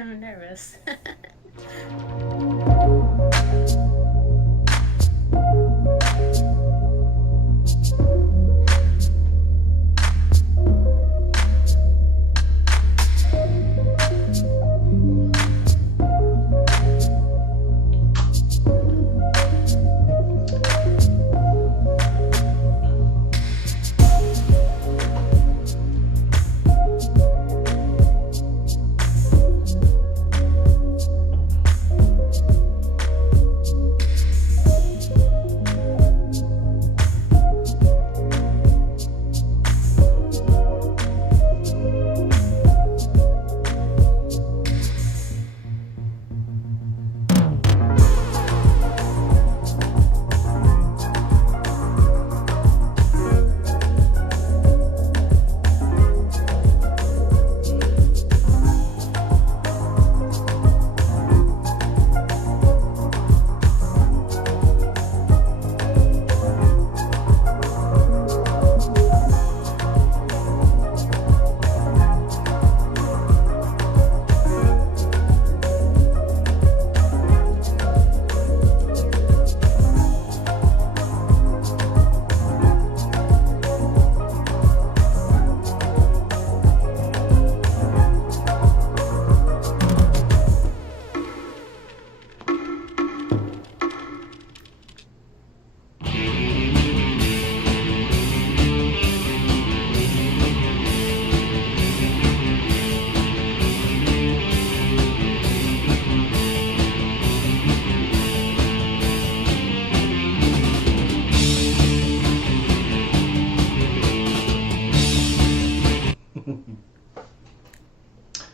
I'm nervous.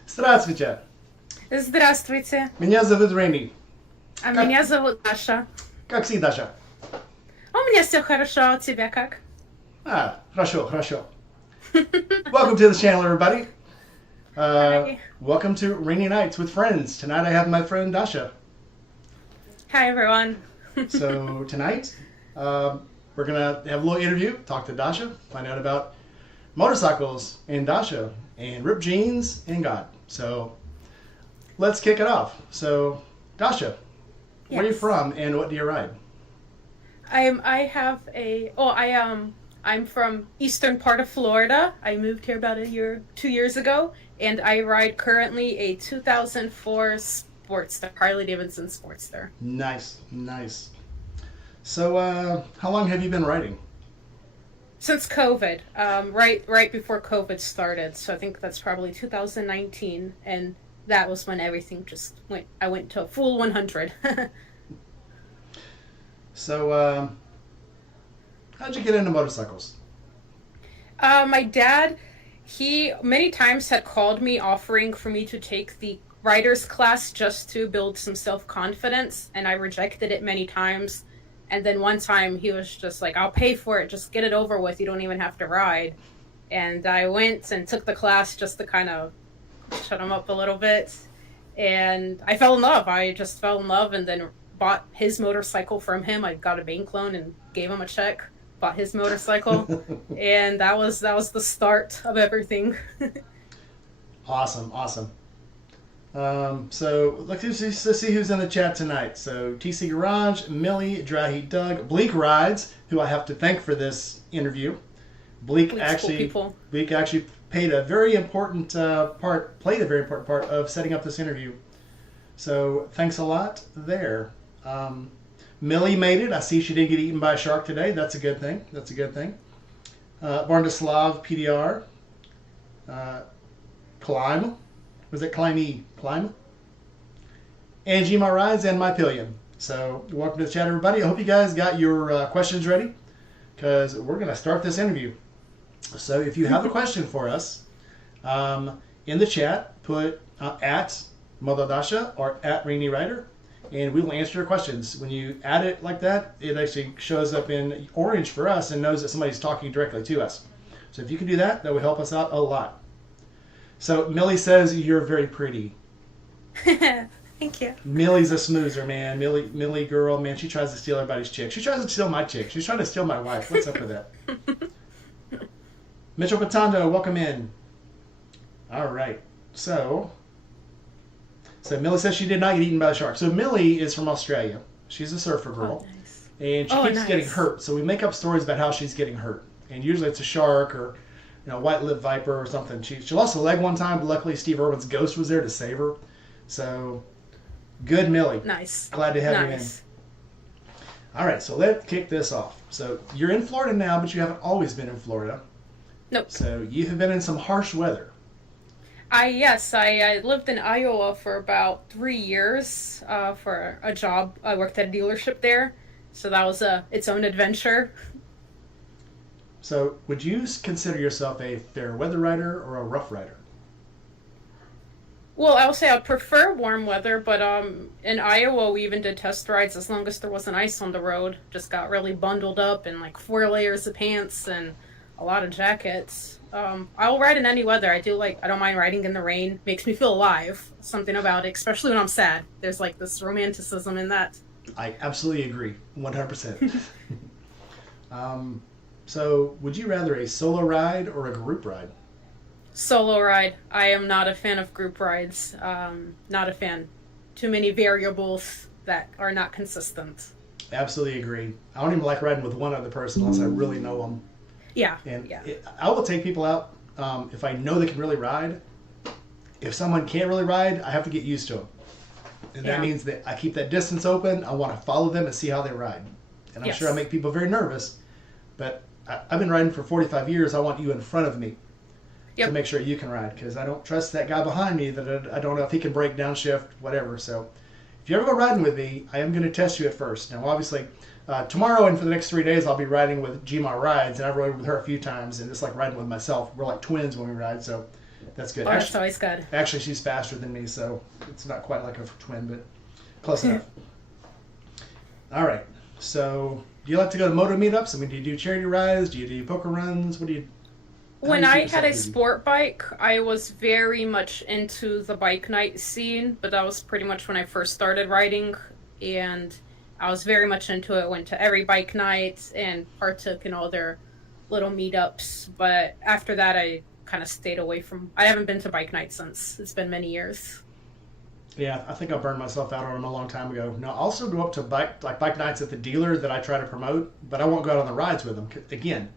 Здравствуйте. Здравствуйте. Меня зовут Ренни. А меня зовут Даша. Как всегда, Даша? У меня все хорошо, а у тебя как? Хорошо, хорошо. Welcome to the channel, everybody. Hi. Welcome to Rainy Nights with Friends. Tonight I have my friend Dasha. Hi, everyone. So tonight we're going to have a little interview, talk to Dasha, find out about motorcycles and Dasha and ripped jeans and God. So let's kick it off. So Dasha, where are you Yes. from and what do you ride? I'm from eastern part of Florida. I moved here about 2 years ago, and I ride currently a 2004 Sportster, Harley Davidson Sportster. Nice, nice. So how long have you been riding? Since COVID, right before COVID started, so I think that's probably 2019, and that was when everything just went. I went to a full 100. So how'd you get into motorcycles? My dad, he many times had called me offering for me to take the writer's class just to build some self-confidence, and I rejected it many times. And then one time he was just like, I'll pay for it, just get it over with, you don't even have to ride. And I went and took the class just to kind of shut him up a little bit. And I fell in love. I just fell in love and then bought his motorcycle from him. I got a bank loan and gave him a check, bought his motorcycle. And that was the start of everything. Awesome, awesome. So let's see who's in the chat tonight. So TC Garage, Millie, Dry Heat Doug, Bleak Rides, who I have to thank for this interview. Bleak actually played a very important part of setting up this interview. So thanks a lot there. Millie made it. I see she didn't get eaten by a shark today. That's a good thing. That's a good thing. Barndeslav PDR. Climb. Was it Climb? Angie, my rides, and my pillion. So welcome to the chat, everybody. I hope you guys got your questions ready because we're going to start this interview. So if you have a question for us, in the chat, put at Mother Dasha or at Rainy Rider, and we will answer your questions. When you add it like that, it actually shows up in orange for us and knows that somebody's talking directly to us. So if you can do that, that would help us out a lot. So Millie says you're very pretty. Thank you. Millie's a smoozer, man. Millie girl, man, she tries to steal everybody's chick. She tries to steal my chick. She's trying to steal my wife. What's up with that? Mitchell Patando, welcome in. All right. So So Millie says she did not get eaten by a shark. So Millie is from Australia. She's a surfer Oh, girl, nice. and she Oh, keeps getting nice. hurt. So we make up stories about how she's getting hurt, and usually it's a shark or white-lipped viper or something. She lost a leg one time, but luckily Steve Irwin's ghost was there to save her. So good, Millie. Nice. Glad to have you in. Nice. All right, so let's kick this off. So you're in Florida now, but you haven't always been in Florida. Nope. So you have been in some harsh weather. Yes, I lived in Iowa for about 3 years for a job. I worked at a dealership there, so that was its own adventure. So would you consider yourself a fair weather rider or a rough rider? Well, I would say I prefer warm weather, but in Iowa we even did test rides as long as there wasn't ice on the road. Just got really bundled up in like 4 layers of pants and a lot of jackets. I'll ride in any weather. I don't mind riding in the rain. Makes me feel alive. Something about it, especially when I'm sad. There's like this romanticism in that. I absolutely agree, 100%. So would you rather a solo ride or a group ride? Solo ride. I am not a fan of group rides. Not a fan. Too many variables that are not consistent. Absolutely agree. I don't even like riding with one other person unless I really know them. Yeah. And Yeah. I will take people out if I know they can really ride. If someone can't really ride, I have to get used to them. And that means that I keep that distance open. I want to follow them and see how they ride. And I'm sure I make people very nervous, but I've been riding for 45 years. I want you in front of me to make sure you can ride, because I don't trust that guy behind me that I don't know if he can brake, downshift, whatever. So if you ever go riding with me, I am going to test you at first. Now, obviously, tomorrow and for the next 3 days, I'll be riding with Gma Rides, and I've rode with her a few times, and it's like riding with myself. We're like twins when we ride, so that's good. Oh, that's always good. Actually, she's faster than me, so it's not quite like a twin, but close enough. All right. So do you like to go to Moto meetups? I mean, do you do charity rides? Do you do poker runs? What do you... When I had a sport bike, I was very much into the bike night scene, but that was pretty much when I first started riding, and I was very much into it. Went to every bike night and partook in all their little meetups, but after that I kind of stayed away from... I haven't been to bike night since. It's been many years. Yeah, I think I burned myself out on them a long time ago. Now, I also go up to bike nights at the dealer that I try to promote, but I won't go out on the rides with them. Again,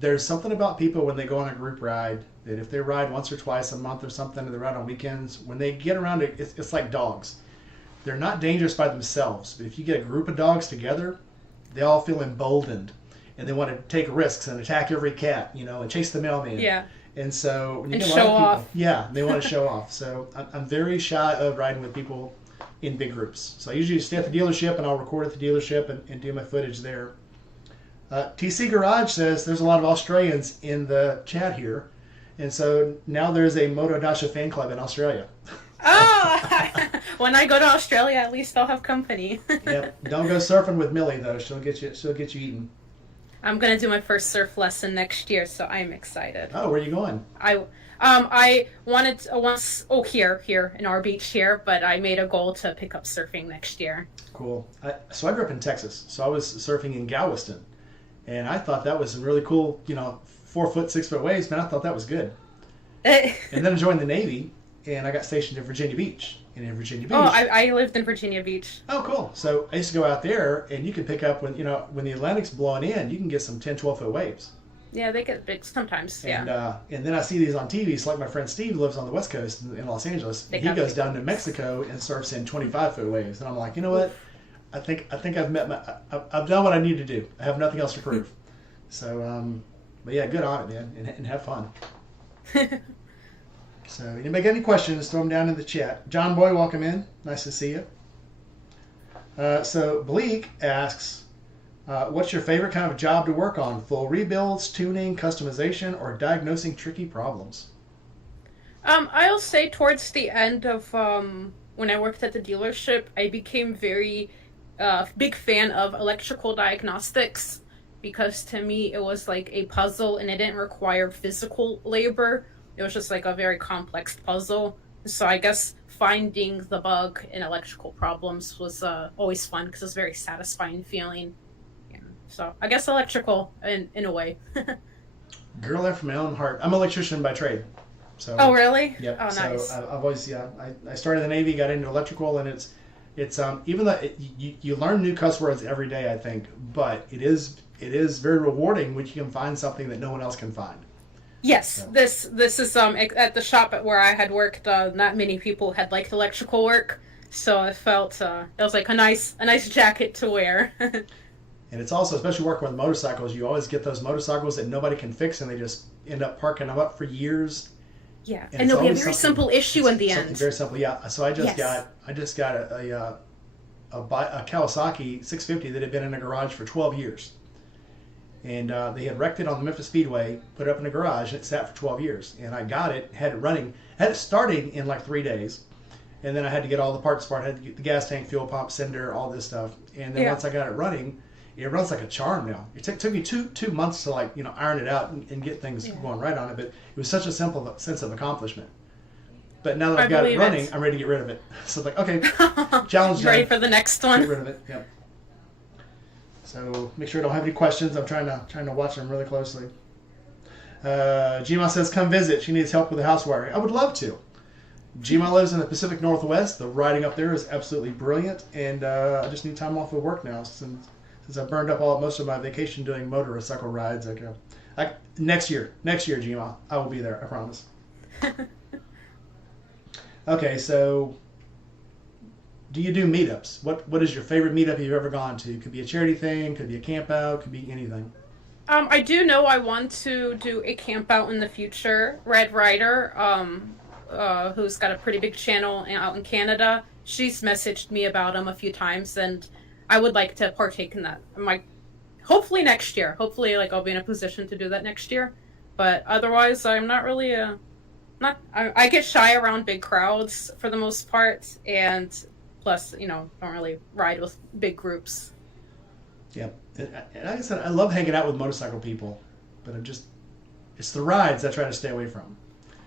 there's something about people when they go on a group ride that if they ride once or twice a month or something, or they ride on weekends, when they get around it, it's like dogs. They're not dangerous by themselves, but if you get a group of dogs together, they all feel emboldened, and they want to take risks and attack every cat, and chase the mailman. Yeah. And so when you And get a lot show of people, off. yeah, they want to show off. So I'm very shy of riding with people in big groups. So I usually stay at the dealership and I'll record at the dealership and do my footage there. TC Garage says there's a lot of Australians in the chat here, and so now there's a Moto Dasha fan club in Australia. Oh, when I go to Australia, at least I'll have company. Yep. Don't go surfing with Millie though. She'll get you eaten. I'm gonna do my first surf lesson next year, so I'm excited. Oh, where are you going? I wanted to, once here in our beach here, but I made a goal to pick up surfing next year. Cool. So I grew up in Texas, so I was surfing in Galveston, and I thought that was some really cool, 4 foot, 6 foot waves. Man, I thought that was good. And then I joined the Navy, and I got stationed in Virginia Beach. And in Virginia Beach. Oh, I lived in Virginia Beach. Oh, cool. So I used to go out there, and you can pick up when the Atlantic's blowing in, you can get some 10, 12 foot waves. Yeah, they get big sometimes. Yeah. And then I see these on TV. So like my friend Steve lives on the West Coast in Los Angeles. He goes down to Mexico and surfs in 25 foot waves. And I'm like, you know what? I think I've I've done what I need to do. I have nothing else to prove. So, but yeah, good on it, man, and have fun. So, you make any questions, throw them down in the chat. John Boy, welcome in. Nice to see you. So, Bleak asks, what's your favorite kind of job to work on? Full rebuilds, tuning, customization, or diagnosing tricky problems? I'll say towards the end of when I worked at the dealership, I became very big fan of electrical diagnostics, because to me it was like a puzzle and it didn't require physical labor. It was just like a very complex puzzle. So I guess finding the bug in electrical problems was always fun, because it's a very satisfying feeling. Yeah. So I guess electrical in a way. Girl, that from my own heart. I'm an electrician by trade. So. Oh, really? Yep. Oh, So nice. I've always I started in the Navy, got into electrical, and it's even though you learn new cuss words every day, I think, but it is very rewarding when you can find something that no one else can find. Yes, So this is at the shop at where I had worked. Not many people had liked electrical work, so I felt it was like a nice jacket to wear. and it's also, especially working with motorcycles, you always get those motorcycles that nobody can fix, and they just end up parking them up for years. Yeah, And and it's there'll be a always very something. simple issue It's in the something end. very simple. Yeah. So Yes. I just got a Kawasaki 650 that had been in a garage for 12 years. And they had wrecked it on the Memphis Speedway, put it up in a garage, and it sat for 12 years. And I got it, had it running, had it starting in like 3 days. And then I had to get all the parts apart, had to get the gas tank, fuel pump, cinder, all this stuff. And then Yeah. once I got it running, it runs like a charm now. It took me two months to iron it out and get things Yeah. going right on it. But it was such a simple sense of accomplishment. But now that I I've got it believe running, it. I'm ready to get rid of it. So it's like, okay, challenge Ready done. for the next Get one? rid of it. Yep. So make sure I don't have any questions. I'm trying to watch them really closely. Gma says, come visit. She needs help with the house wiring. I would love to. Gma lives in the Pacific Northwest. The riding up there is absolutely brilliant, and I just need time off of work now since I burned up most of my vacation doing motorcycle rides. Next year, Gma, I will be there. I promise. Okay, so do you do meetups? What is your favorite meetup you've ever gone to? Could be a charity thing, could be a camp out, could be anything. I do know I want to do a camp out in the future. Red Rider, who's got a pretty big channel out in Canada, she's messaged me about him a few times, and I would like to partake in that. Hopefully next year. Hopefully, like I'll be in a position to do that next year. But otherwise, I'm not really not. I get shy around big crowds for the most part, and plus, don't really ride with big groups. Yeah, and like I said, I love hanging out with motorcycle people, but it's the rides I try to stay away from.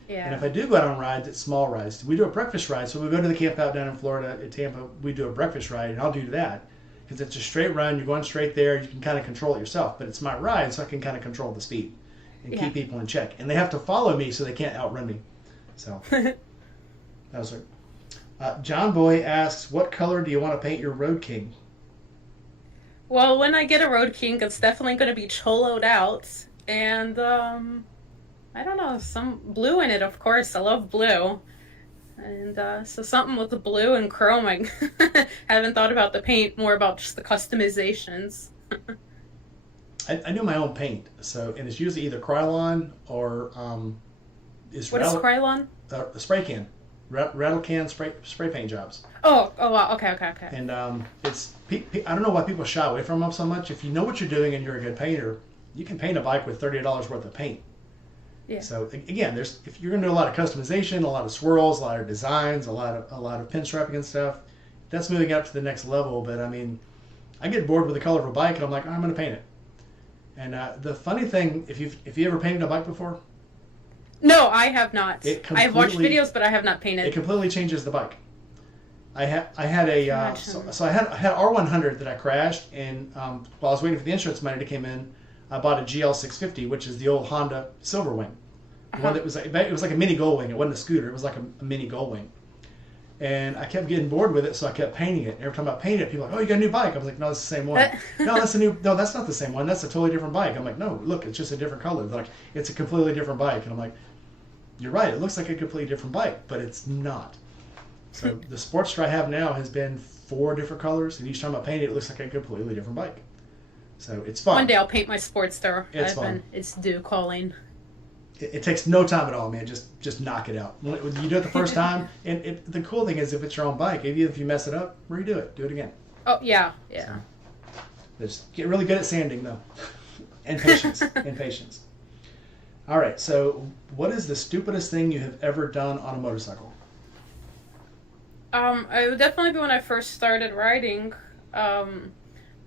And if Yeah. I do go out on rides, it's small rides. We do a breakfast ride, so we go to the camp out down in Florida at Tampa. We do a breakfast ride, and I'll do that because it's a straight run. You're going straight there. You can kind of control it yourself, but it's my ride, so I can kind of control the speed and Yeah. keep people in check. And they have to follow me so they can't outrun me. So that was it. John Boy asks, "What color do you want to paint your Road King?" Well, when I get a Road King, it's definitely going to be choloed out, and I don't know, some blue in it, of course. I love blue. And so something with the blue and chrome. I haven't thought about the paint, more about just the customizations. I do my own paint, and it's usually either Krylon or is What is Krylon? a spray can, rattle can spray paint jobs. Oh, wow. Okay, okay, okay. And I don't know why people shy away from them so much. If you know what you're doing and you're a good painter, you can paint a bike with $30 worth of paint. Yeah. So again, if you're going to do a lot of customization, a lot of swirls, a lot of designs, a lot of pinstriping and stuff, that's moving up to the next level. But I mean, I get bored with the color of a bike, and I'm like, I'm going to paint it. And the funny thing, if you ever painted a bike before, No, I have not. I have watched completely- videos, but I have not it painted. completely changes the bike. I had a Imagine. so I had R100 that I crashed, and while I was waiting for the insurance money to come in, I bought a GL 650, which is the old Honda Silverwing, the one that was it was like a mini Goldwing. It wasn't a scooter; it was like a mini Goldwing. And I kept getting bored with it, so I kept painting it. And every time I painted it, people were like, "Oh, you got a new bike?" I was like, "No, it's the same one." No, that's not the same one. That's a totally different bike. I'm like, "No, look, it's just a different color." They're like, "It's a completely different bike," and I'm like, "You're right. It looks like a completely different bike, but it's not." So the Sportster I have now has been 4 different colors, and each time I paint it, it looks like a completely different bike. So it's fun. One day I'll paint my Sportster. It's fun. It's due calling. It takes no time at all, man. Just knock it out. When you do it the first time, and the cool thing is if it's your own bike, even if you mess it up, redo it. Do it again. Oh, yeah. So, just get really good at sanding, though. And patience. And patience. All right, so what is the stupidest thing you have ever done on a motorcycle? It would definitely be when I first started riding.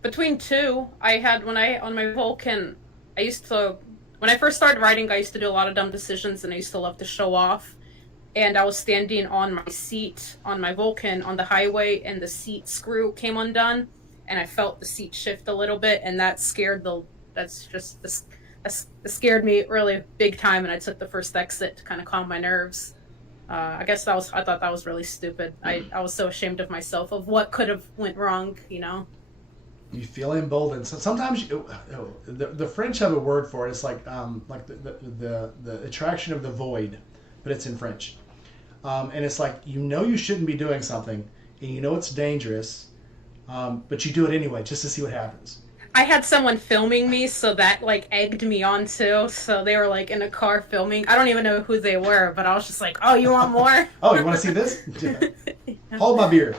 Between two, on my Vulcan, when I first started riding, I used to do a lot of dumb decisions, and I used to love to show off. And I was standing on my seat on my Vulcan on the highway, and the seat screw came undone, and I felt the seat shift a little bit, and that scared that's just the it scared me really big time, and I took the first exit to kind of calm my nerves. I guess I thought that was really stupid. I was so ashamed of myself of what could have went wrong, you know. You feel emboldened. So sometimes the French have a word for it. It's like the attraction of the void, but it's in French. And it's like you shouldn't be doing something, and you know it's dangerous, but you do it anyway just to see what happens. I had someone filming me, so that like egged me on too. So they were like in a car filming. I don't even know who they were, but I was just like, "Oh, you want more?" Oh, you want to see this? Yeah. Hold my beer.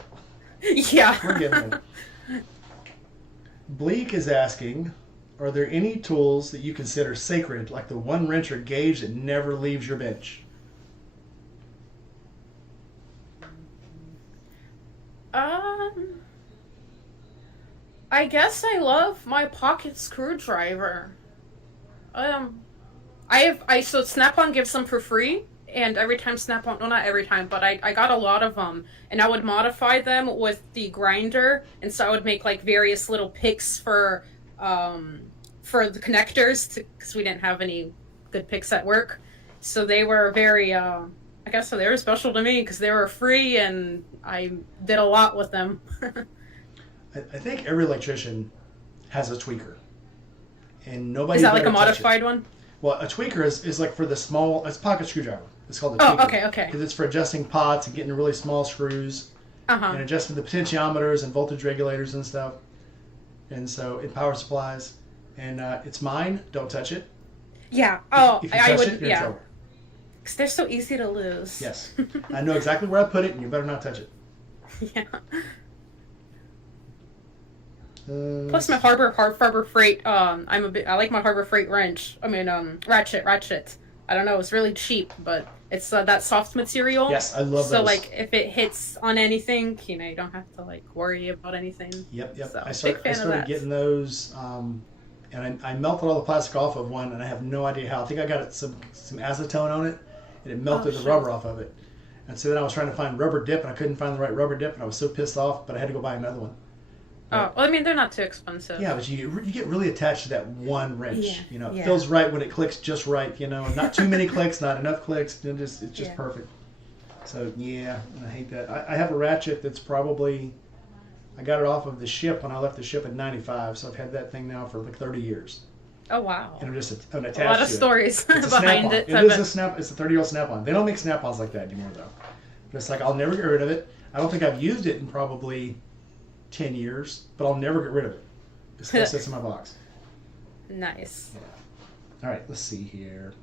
Yeah. We're getting it. Bleak is asking, are there any tools that you consider sacred, like the one wrench or gauge that never leaves your bench? Um, I guess I love my pocket screwdriver. Um, so Snap-on gives them for free, and every time Snap-on, well, not every time, but I got a lot of them, and I would modify them with the grinder, and so I would make like various little picks for the connectors, because we didn't have any good picks at work, so they were very, I guess so they were special to me because they were free, and I did a lot with them. I think every electrician has a tweaker, and Is nobody that like better a touch it. modified one? Well, a tweaker is like for the small, it's a pocket screwdriver. It's called a Oh, tweaker. okay, okay. Because it's for adjusting pots and getting really small screws Uh-huh. and adjusting the potentiometers and voltage regulators and stuff. And so in power supplies. And it's mine. Don't touch it. Yeah. Oh, If you I touch would. it, you're in Yeah. trouble. Because they're so easy to lose. Yes. I know exactly where I put it, and you better not touch it. Yeah. Let's Plus my see. Harbor Freight. I like my Harbor Freight wrench. I mean, ratchet. I don't know. It's really cheap, but it's that soft material. Yes, I love So those. like, if it hits on anything, you don't have to like worry about anything. Yep. So I big fan of started that. getting those, and I melted all the plastic off of one, and I have no idea how. I think I got some acetone on it, and it melted the shit. rubber off of it. And so then I was trying to find rubber dip, and I couldn't find the right rubber dip, and I was so pissed off, but I had to go buy another one. Oh, well, I mean, they're not too expensive. Yeah, but you get really attached to that one wrench. Yeah, It yeah. feels right when it clicks just right. Not too many clicks, not enough clicks. It's just Yeah. perfect. So yeah, I hate that. I have a ratchet that's probably, I got it off of the ship when I left the ship in '95. So I've had that thing now for like 30 years, Oh wow. and I'm attached A lot of to it. stories It's a behind Snap-on. it. It is a snap. It's a 30-year-old Snap-on. They don't make Snap-ons like that anymore though. But it's like I'll never get rid of it. I don't think I've used it in probably 10 years, but I'll never get rid of it. It still sits in my box. Nice. All right, let's see here.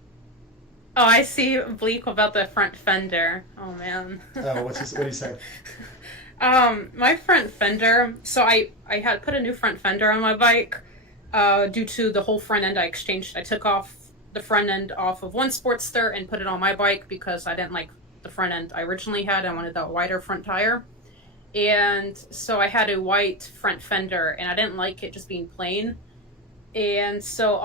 Oh, I see Bleak about the front fender. Oh man. Oh, what do you say? My front fender. So I had put a new front fender on my bike, due to the whole front end I exchanged. I took off the front end off of one Sportster and put it on my bike because I didn't like the front end I originally had. I wanted that wider front tire. And so I had a white front fender, and I didn't like it just being plain. And so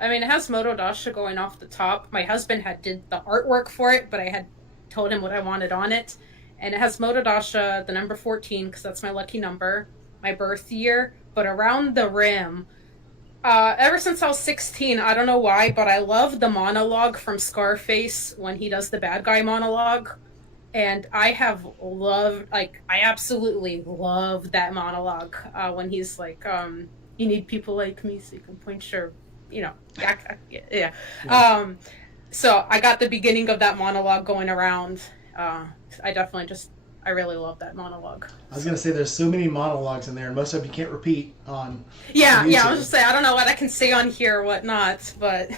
it has Moto Dasha going off the top. My husband did the artwork for it, but I had told him what I wanted on it. And it has Moto Dasha, the number 14, because that's my lucky number, my birth year. But around the rim, ever since I was 16, I don't know why, but I love the monologue from Scarface when he does the bad guy monologue. And I absolutely love that monologue, when he's like, you need people like me so you can point your, yeah. So I got the beginning of that monologue going around. I really love that monologue. I was gonna say there's so many monologues in there, and most of them you can't repeat on. Yeah, YouTube. I was just saying, I don't know what I can say on here or whatnot, but.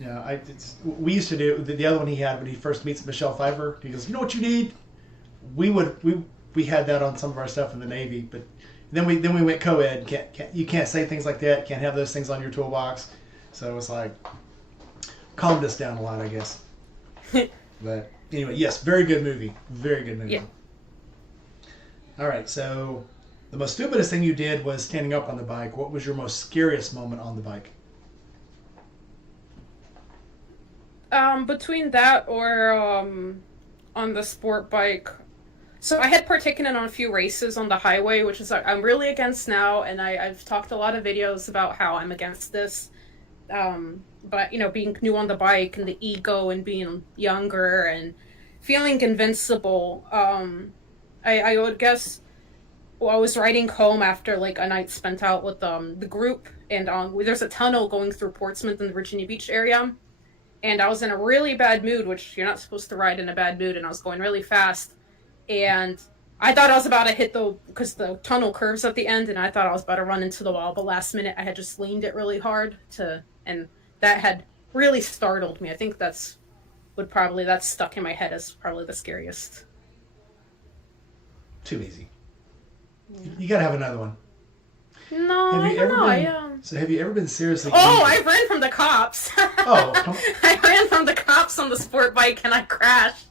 Yeah, we used to do the other one he had when he first meets Michelle Pfeiffer. He goes, "You know what you need?" We had that on some of our stuff in the Navy, but then we went co-ed. You can't say things like that. Can't have those things on your toolbox. So it was like calmed us down a lot, I guess. But anyway, yes, very good movie. Very good movie. Yeah. All right, so the most stupidest thing you did was standing up on the bike. What was your most scariest moment on the bike? Between that or on the sport bike. So I had partaken in on a few races on the highway, which is I'm really against now, and I've talked a lot of videos about how I'm against this. But being new on the bike and the ego and being younger and feeling invincible. I would guess. Well, I was riding home after like a night spent out with the group, and there's a tunnel going through Portsmouth in the Virginia Beach area, and I was in a really bad mood, which you're not supposed to ride in a bad mood, and I was going really fast, and I thought I was about to hit because the tunnel curves at the end, and I thought I was about to run into the wall, but last minute I had just leaned it really hard and that had really startled me. I think that's stuck in my head as probably the scariest. Too easy. Yeah. You gotta have another one. No, Have I you don't ever know. been? So have you ever been seriously? Oh, injured? I ran from the cops. Oh, come on. I ran from the cops on the sport bike and I crashed.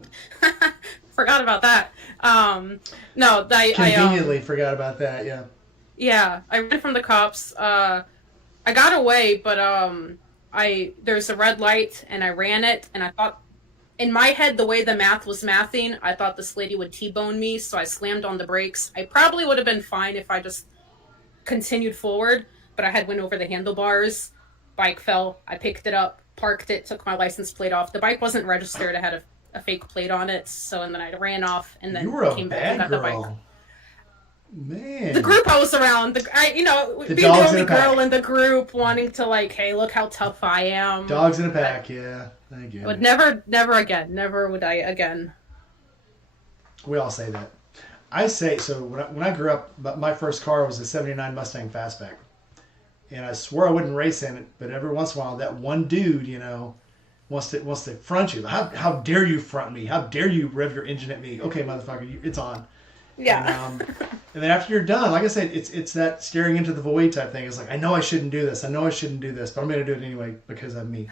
Forgot about that. No, Conveniently forgot about that. Yeah. yeah, I ran from the cops. I got away, but there's a red light and I ran it, and I thought in my head the way the math was mathing, I thought this lady would T-bone me, so I slammed on the brakes. I probably would have been fine if I just continued forward, but I had went over the handlebars. Bike fell. I picked it up, parked it, took my license plate off. The bike wasn't registered. I had a fake plate on it, so and then I ran off and then You were a came back and bad got the bike. girl. Man. The group I was around, being the dogs in only a pack. girl in the group, wanting to like, hey, look how tough I am. Dogs in a pack. Yeah. Thank you. Would never again. Never would I again. We all say that. I say so. When I grew up, my first car was a '79 Mustang Fastback, and I swore I wouldn't race in it. But every once in a while, that one dude, wants to front you. How dare you front me? How dare you rev your engine at me? Okay, motherfucker, it's on. Yeah. And then after you're done, like I said, it's that staring into the void type thing. It's like, I know I shouldn't do this. I know I shouldn't do this, but I'm going to do it anyway because I'm me.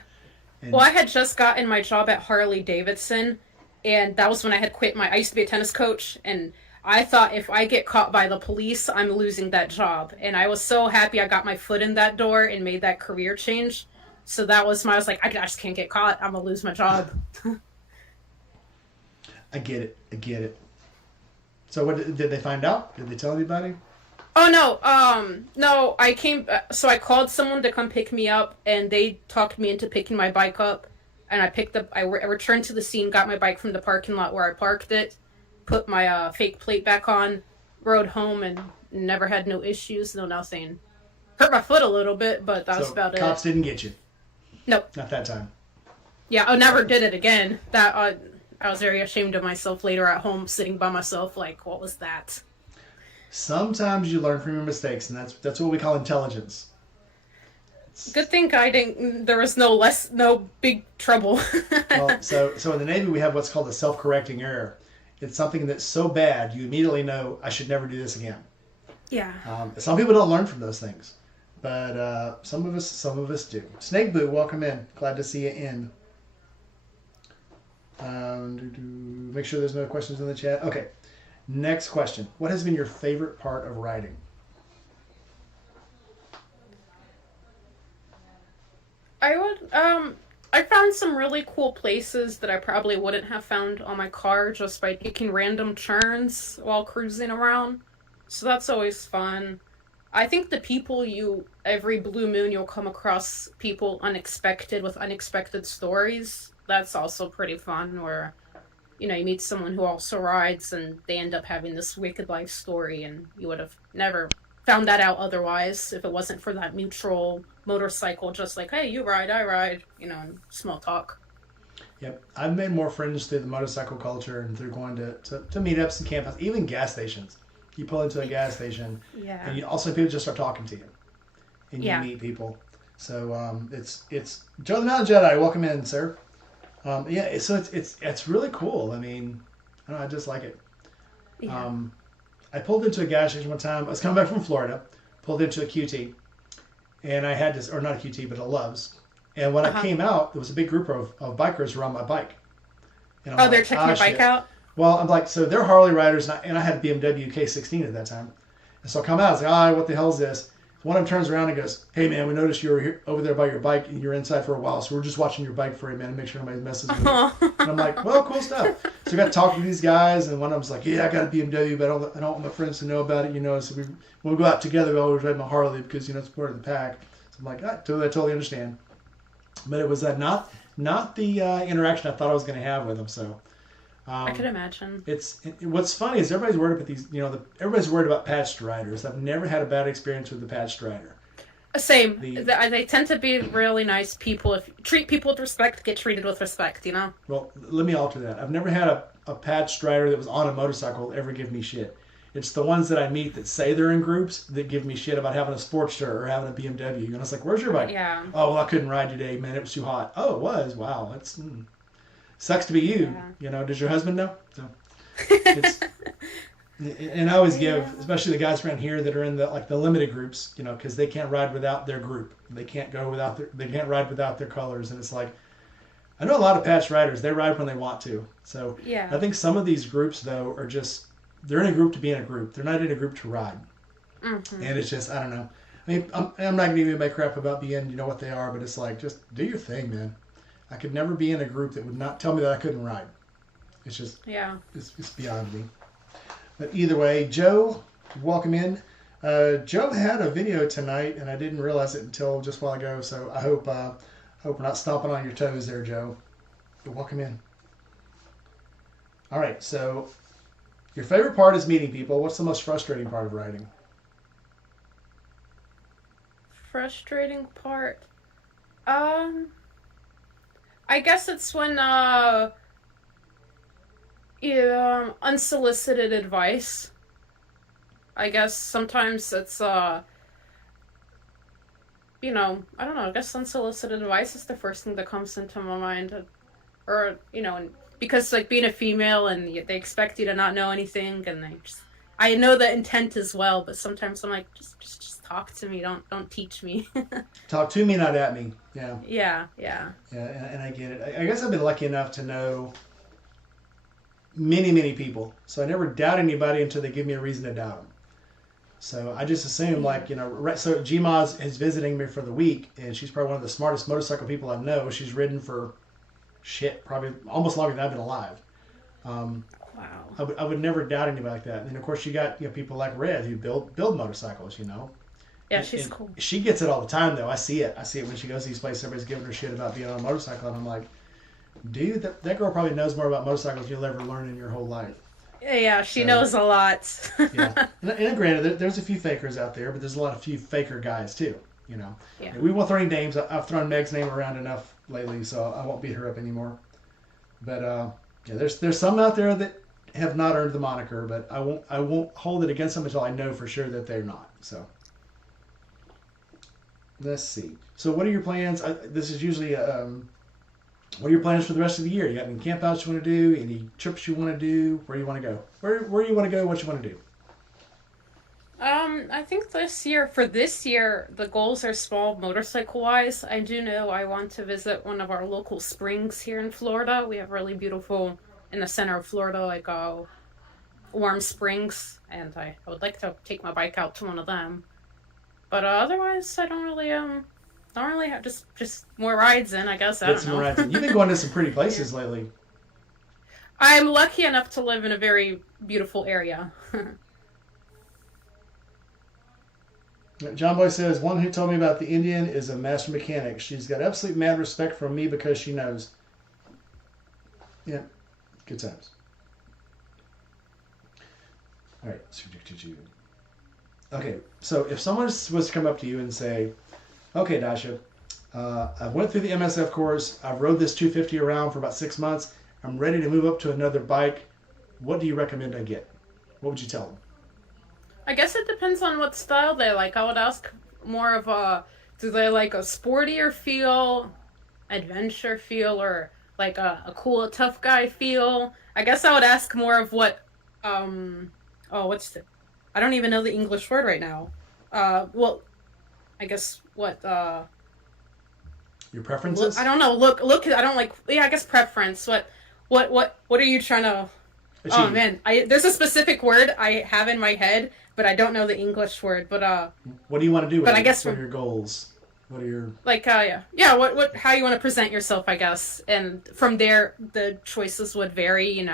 And Well, I had just gotten my job at Harley Davidson, and that was when I had quit I used to be a tennis coach, and I thought if I get caught by the police, I'm losing that job. And I was so happy I got my foot in that door and made that career change. So that was I was like, I just can't get caught. I'm going to lose my job. I get it. I get it. So what did they find out? Did they tell anybody? Oh no, I came. So I called someone to come pick me up, and they talked me into picking my bike up. And I picked up. I returned to the scene, got my bike from the parking lot where I parked it, put my fake plate back on, rode home, and never had no issues, no nothing. Hurt my foot a little bit, but that was about Cops it. didn't get you. Nope. Not that time. Yeah, I never did it again. I was very ashamed of myself later at home, sitting by myself, like, what was that? Sometimes you learn from your mistakes, and that's what we call intelligence. Good thing I didn't. There was no big trouble. Well, so in the Navy we have what's called a self-correcting error. It's something that's so bad you immediately know I should never do this again. Yeah. Some people don't learn from those things, but some of us do. Snake Boo, welcome in. Glad to see you in. Make sure there's no questions in the chat. Okay. Next question. What has been your favorite part of riding? I found some really cool places that I probably wouldn't have found on my car just by taking random turns while cruising around. So that's always fun. I think every blue moon you'll come across people unexpected with unexpected stories. That's also pretty fun where, you meet someone who also rides and they end up having this wicked life story, and you would have never found that out otherwise if it wasn't for that mutual motorcycle, just like, hey, you ride, I ride, and small talk. Yep. I've made more friends through the motorcycle culture and through going to meetups and campouts, even gas stations. You pull into a gas station, Yeah. and also people just start talking to you, and you Yeah. meet people. So it's Joe the Mountain Jedi. Welcome in, sir. Yeah. So it's really cool. I mean, I don't know, I just like it. Yeah. I pulled into a gas station one time. I was coming back from Florida, pulled into a QT, and I had this, or not a QT, but a Love's. And when I came out, there was a big group of bikers around my bike. And I'm They're like, checking your bike shit. out? Well, I'm like, so they're Harley riders, and I had a BMW K16 at that time. And so I come out, I was like, what the hell is this? One of them turns around and goes, hey, man, we noticed you were here, over there by your bike, and you're inside for a while, so we're just watching your bike for a minute, make sure nobody messes with it. And I'm like, well, cool stuff. So I got talking to these guys, and one of them was like, yeah, I got a BMW, but I don't want my friends to know about it, So when we go out together, we always ride my Harley because, it's part of the pack. So I'm like, I totally understand. but it was not the interaction I thought I was going to have with them. So I could imagine. What's funny is everybody's worried about these. Everybody's worried about patched riders. I've never had a bad experience with the patched rider. Same. They tend to be really nice people. If you treat people with respect, get treated with respect. Well, let me alter that. I've never had a patched rider that was on a motorcycle ever give me shit. It's the ones that I meet that say they're in groups that give me shit about having a Sportster or having a BMW. And it's like, where's your bike? Yeah. Oh, well, I couldn't ride today, man. It was too hot. Oh, it was. Wow. That's sucks to be you. Yeah. Does your husband know? So it's and I always give, especially the guys around here that are in the limited groups, because they can't ride without their group. They can't ride without their colors, and it's like, I know a lot of patched riders. They ride when they want to. So yeah. I think some of these groups though are just they're in a group to be in a group. They're not in a group to ride. Mm-hmm. And it's just I don't know. I mean, I'm not gonna even make crap about being what they are, but it's like just do your thing, man. I could never be in a group that would not tell me that I couldn't ride. It's just it's beyond me. But either way, Joe, welcome in. Joe had a video tonight, and I didn't realize it until just a while ago. So I hope we're not stomping on your toes there, Joe. But welcome in. All right. So your favorite part is meeting people. What's the most frustrating part of riding? Frustrating part. I guess it's when unsolicited advice. I guess sometimes it's I don't know, I guess unsolicited advice is the first thing that comes into my mind. Or, because like being a female and they expect you to not know anything, and I know the intent as well, but sometimes I'm like, just talk to me, don't teach me. Talk to me, not at me. Yeah. Yeah. Yeah, and I get it. I guess I've been lucky enough to know many people, so I never doubt anybody until they give me a reason to doubt them. So I just assume, so Gmaz is visiting me for the week, and she's probably one of the smartest motorcycle people I know. She's ridden for probably almost longer than I've been alive. Wow. I would never doubt anybody like that. And of course, you got people like Red who build motorcycles. Yeah, she's cool. She gets it all the time, though. I see it when she goes to these places. Everybody's giving her shit about being on a motorcycle, and I'm like, dude, that girl probably knows more about motorcycles than you'll ever learn in your whole life. Yeah, she knows a lot. Yeah, and granted, there's a few fakers out there, but there's a few faker guys too. Yeah. And we won't throw any names. I've thrown Meg's name around enough lately, so I won't beat her up anymore. But there's some out there that have not earned the moniker, but I won't hold it against them until I know for sure that they're not. So let's see. So what are your plans? This is usually what are your plans for the rest of the year? You got any campouts you want to do? Any trips you want to do? Where you want to go? Where you want to go? What you want to do? I think for this year, the goals are small motorcycle-wise. I do know I want to visit one of our local springs here in Florida. We have really beautiful, in the center of Florida, warm springs, and I would like to take my bike out to one of them. But otherwise, I don't really have just more rides in, I guess. I don't know. More rides in. You've been going to some pretty places lately. I'm lucky enough to live in a very beautiful area. John Boy says, one who told me about the Indian is a master mechanic. She's got absolute mad respect from me because she knows. Yeah, good times. All right. Okay, so if someone was to come up to you and say, okay, Dasha, I went through the MSF course. I've rode this 250 around for about 6 months. I'm ready to move up to another bike. What do you recommend I get? What would you tell them? I guess it depends on what style they like. I would ask more of do they like a sportier feel, adventure feel, or like a cool, tough guy feel? I guess I would ask more of what, I don't even know the English word right now. Well, I guess what, your preferences? I don't know. Look, I don't like, I guess preference. What are you trying to, achieve? Oh man, there's a specific word I have in my head, but I don't know the English word. But what do you want to do with I guess what are your goals? What are your how you want to present yourself, I guess, and from there the choices would vary,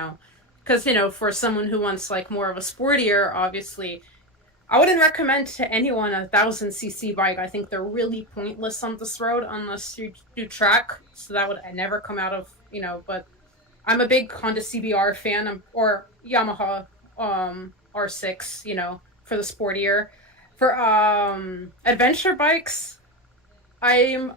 because for someone who wants like more of a sportier, obviously, I wouldn't recommend to anyone a 1000cc bike. I think they're really pointless on this road unless you do track. So that would never come out of, but I'm a big Honda CBR fan, or Yamaha R6, for the sportier. For adventure bikes, I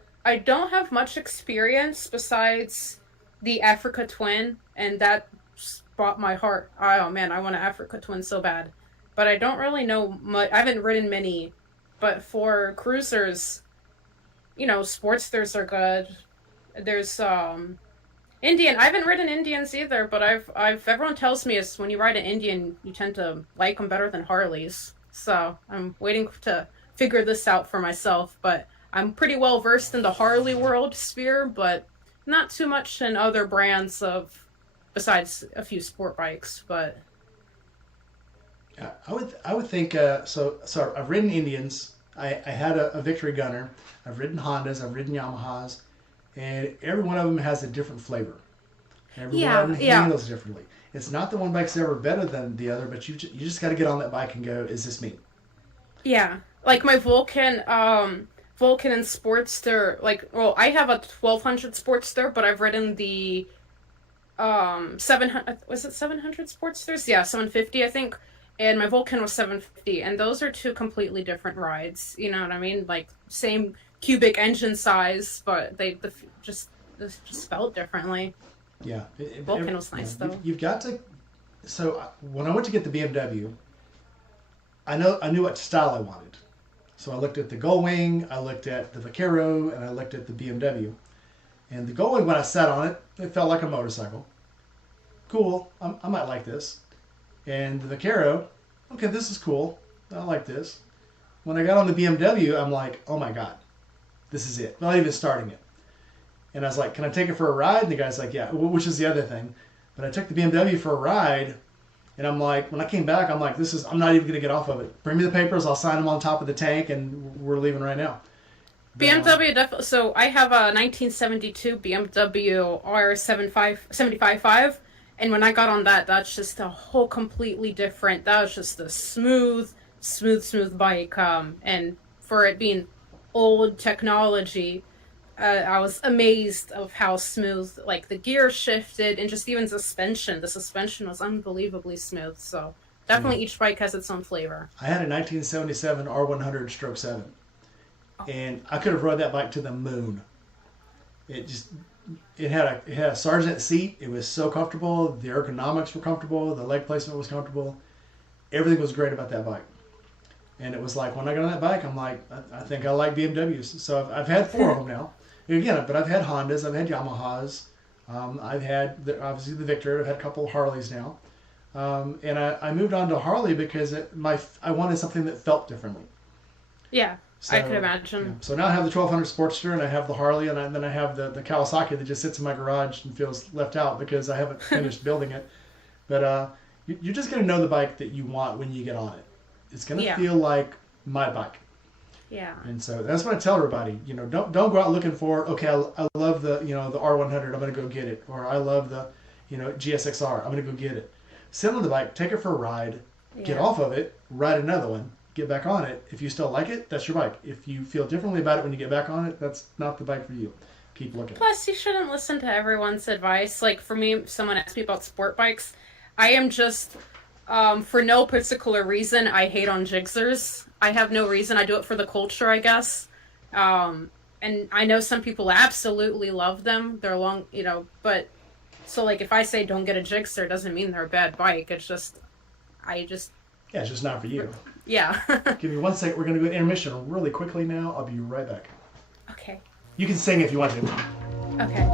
don't have much experience besides the Africa Twin, and that spot my heart. Oh man, I want an Africa Twin so bad, but I don't really know much. I haven't ridden many, but for cruisers, Sportsters are good. There's Indian. I haven't ridden Indians either, but I've everyone tells me is when you ride an Indian, you tend to like them better than Harleys. So I'm waiting to figure this out for myself, but I'm pretty well versed in the Harley world sphere, but not too much in other brands of besides a few sport bikes. But Yeah, I would think so. I've ridden Indians. I had a Victory Gunner. I've ridden Hondas. I've ridden Yamahas, and every one of them has a different flavor. Every one of them handles differently. It's not that one bike's ever better than the other, but you just got to get on that bike and go, is this me? yeah, like my Vulcan and Sportster. I have a 1200 Sportster, but I've ridden the 700, was it 700 Sportsters? Yeah, 750 I think, and my Vulcan was 750, and those are two completely different rides. You know what I mean? Like same cubic engine size, but just felt differently. Yeah, Vulcan was nice though. You've got to. So when I went to get the BMW, I knew what style I wanted. So I looked at the Gullwing, I looked at the Vaquero, and I looked at the BMW. And the Gullwing, when I sat on it, it felt like a motorcycle. Cool, I might like this. And the Vaquero, okay, this is cool. I like this. When I got on the BMW, I'm like, oh my God, this is it. Not even starting it. And I was like, can I take it for a ride? And the guy's like, yeah, which is the other thing. But I took the BMW for a ride, and I'm like, when I came back, I'm like, I'm not even going to get off of it. Bring me the papers, I'll sign them on top of the tank, and we're leaving right now. BMW definitely. So I have a 1972 BMW R755, and when I got on that, that's just a whole completely different. That was just a smooth bike. And for it being old technology, I was amazed of how smooth, like the gear shifted, and just even suspension. The suspension was unbelievably smooth. So definitely, each bike has its own flavor. I had a 1977 R100 Stroke 7. And I could have rode that bike to the moon. It had a sergeant seat. It was so comfortable. The ergonomics were comfortable. The leg placement was comfortable. Everything was great about that bike. And it was like, when I got on that bike, I'm like, I think I like BMWs. So I've had 4 of them now. Again, but I've had Hondas. I've had Yamahas. I've had, obviously, the Victor. I've had a couple of Harleys now. And I moved on to Harley because I wanted something that felt differently. Yeah. So, I could imagine. Yeah. So now I have the 1200 Sportster, and I have the Harley, and then I have the Kawasaki that just sits in my garage and feels left out because I haven't finished building it. But you're just going to know the bike that you want when you get on it. It's going to feel like my bike. Yeah. And so that's what I tell everybody. Don't go out looking for, okay, I love the the R100, I'm going to go get it, or I love the GSXR, I'm going to go get it. Sit on the bike, take it for a ride, get off of it, ride another one. Get back on it. If you still like it, that's your bike. If you feel differently about it when you get back on it, that's not the bike for you. Keep looking. Plus, you shouldn't listen to everyone's advice. Like, for me, if someone asks me about sport bikes, I am just, for no particular reason, I hate on Jigsers. I have no reason. I do it for the culture, I guess. And I know some people absolutely love them. They're long, but, so, like, if I say don't get a Gigster, it doesn't mean they're a bad bike. It's just, yeah, it's just not for you. Yeah. Give me 1 second. We're going to go to intermission really quickly now. I'll be right back. Okay. You can sing if you want to. Okay.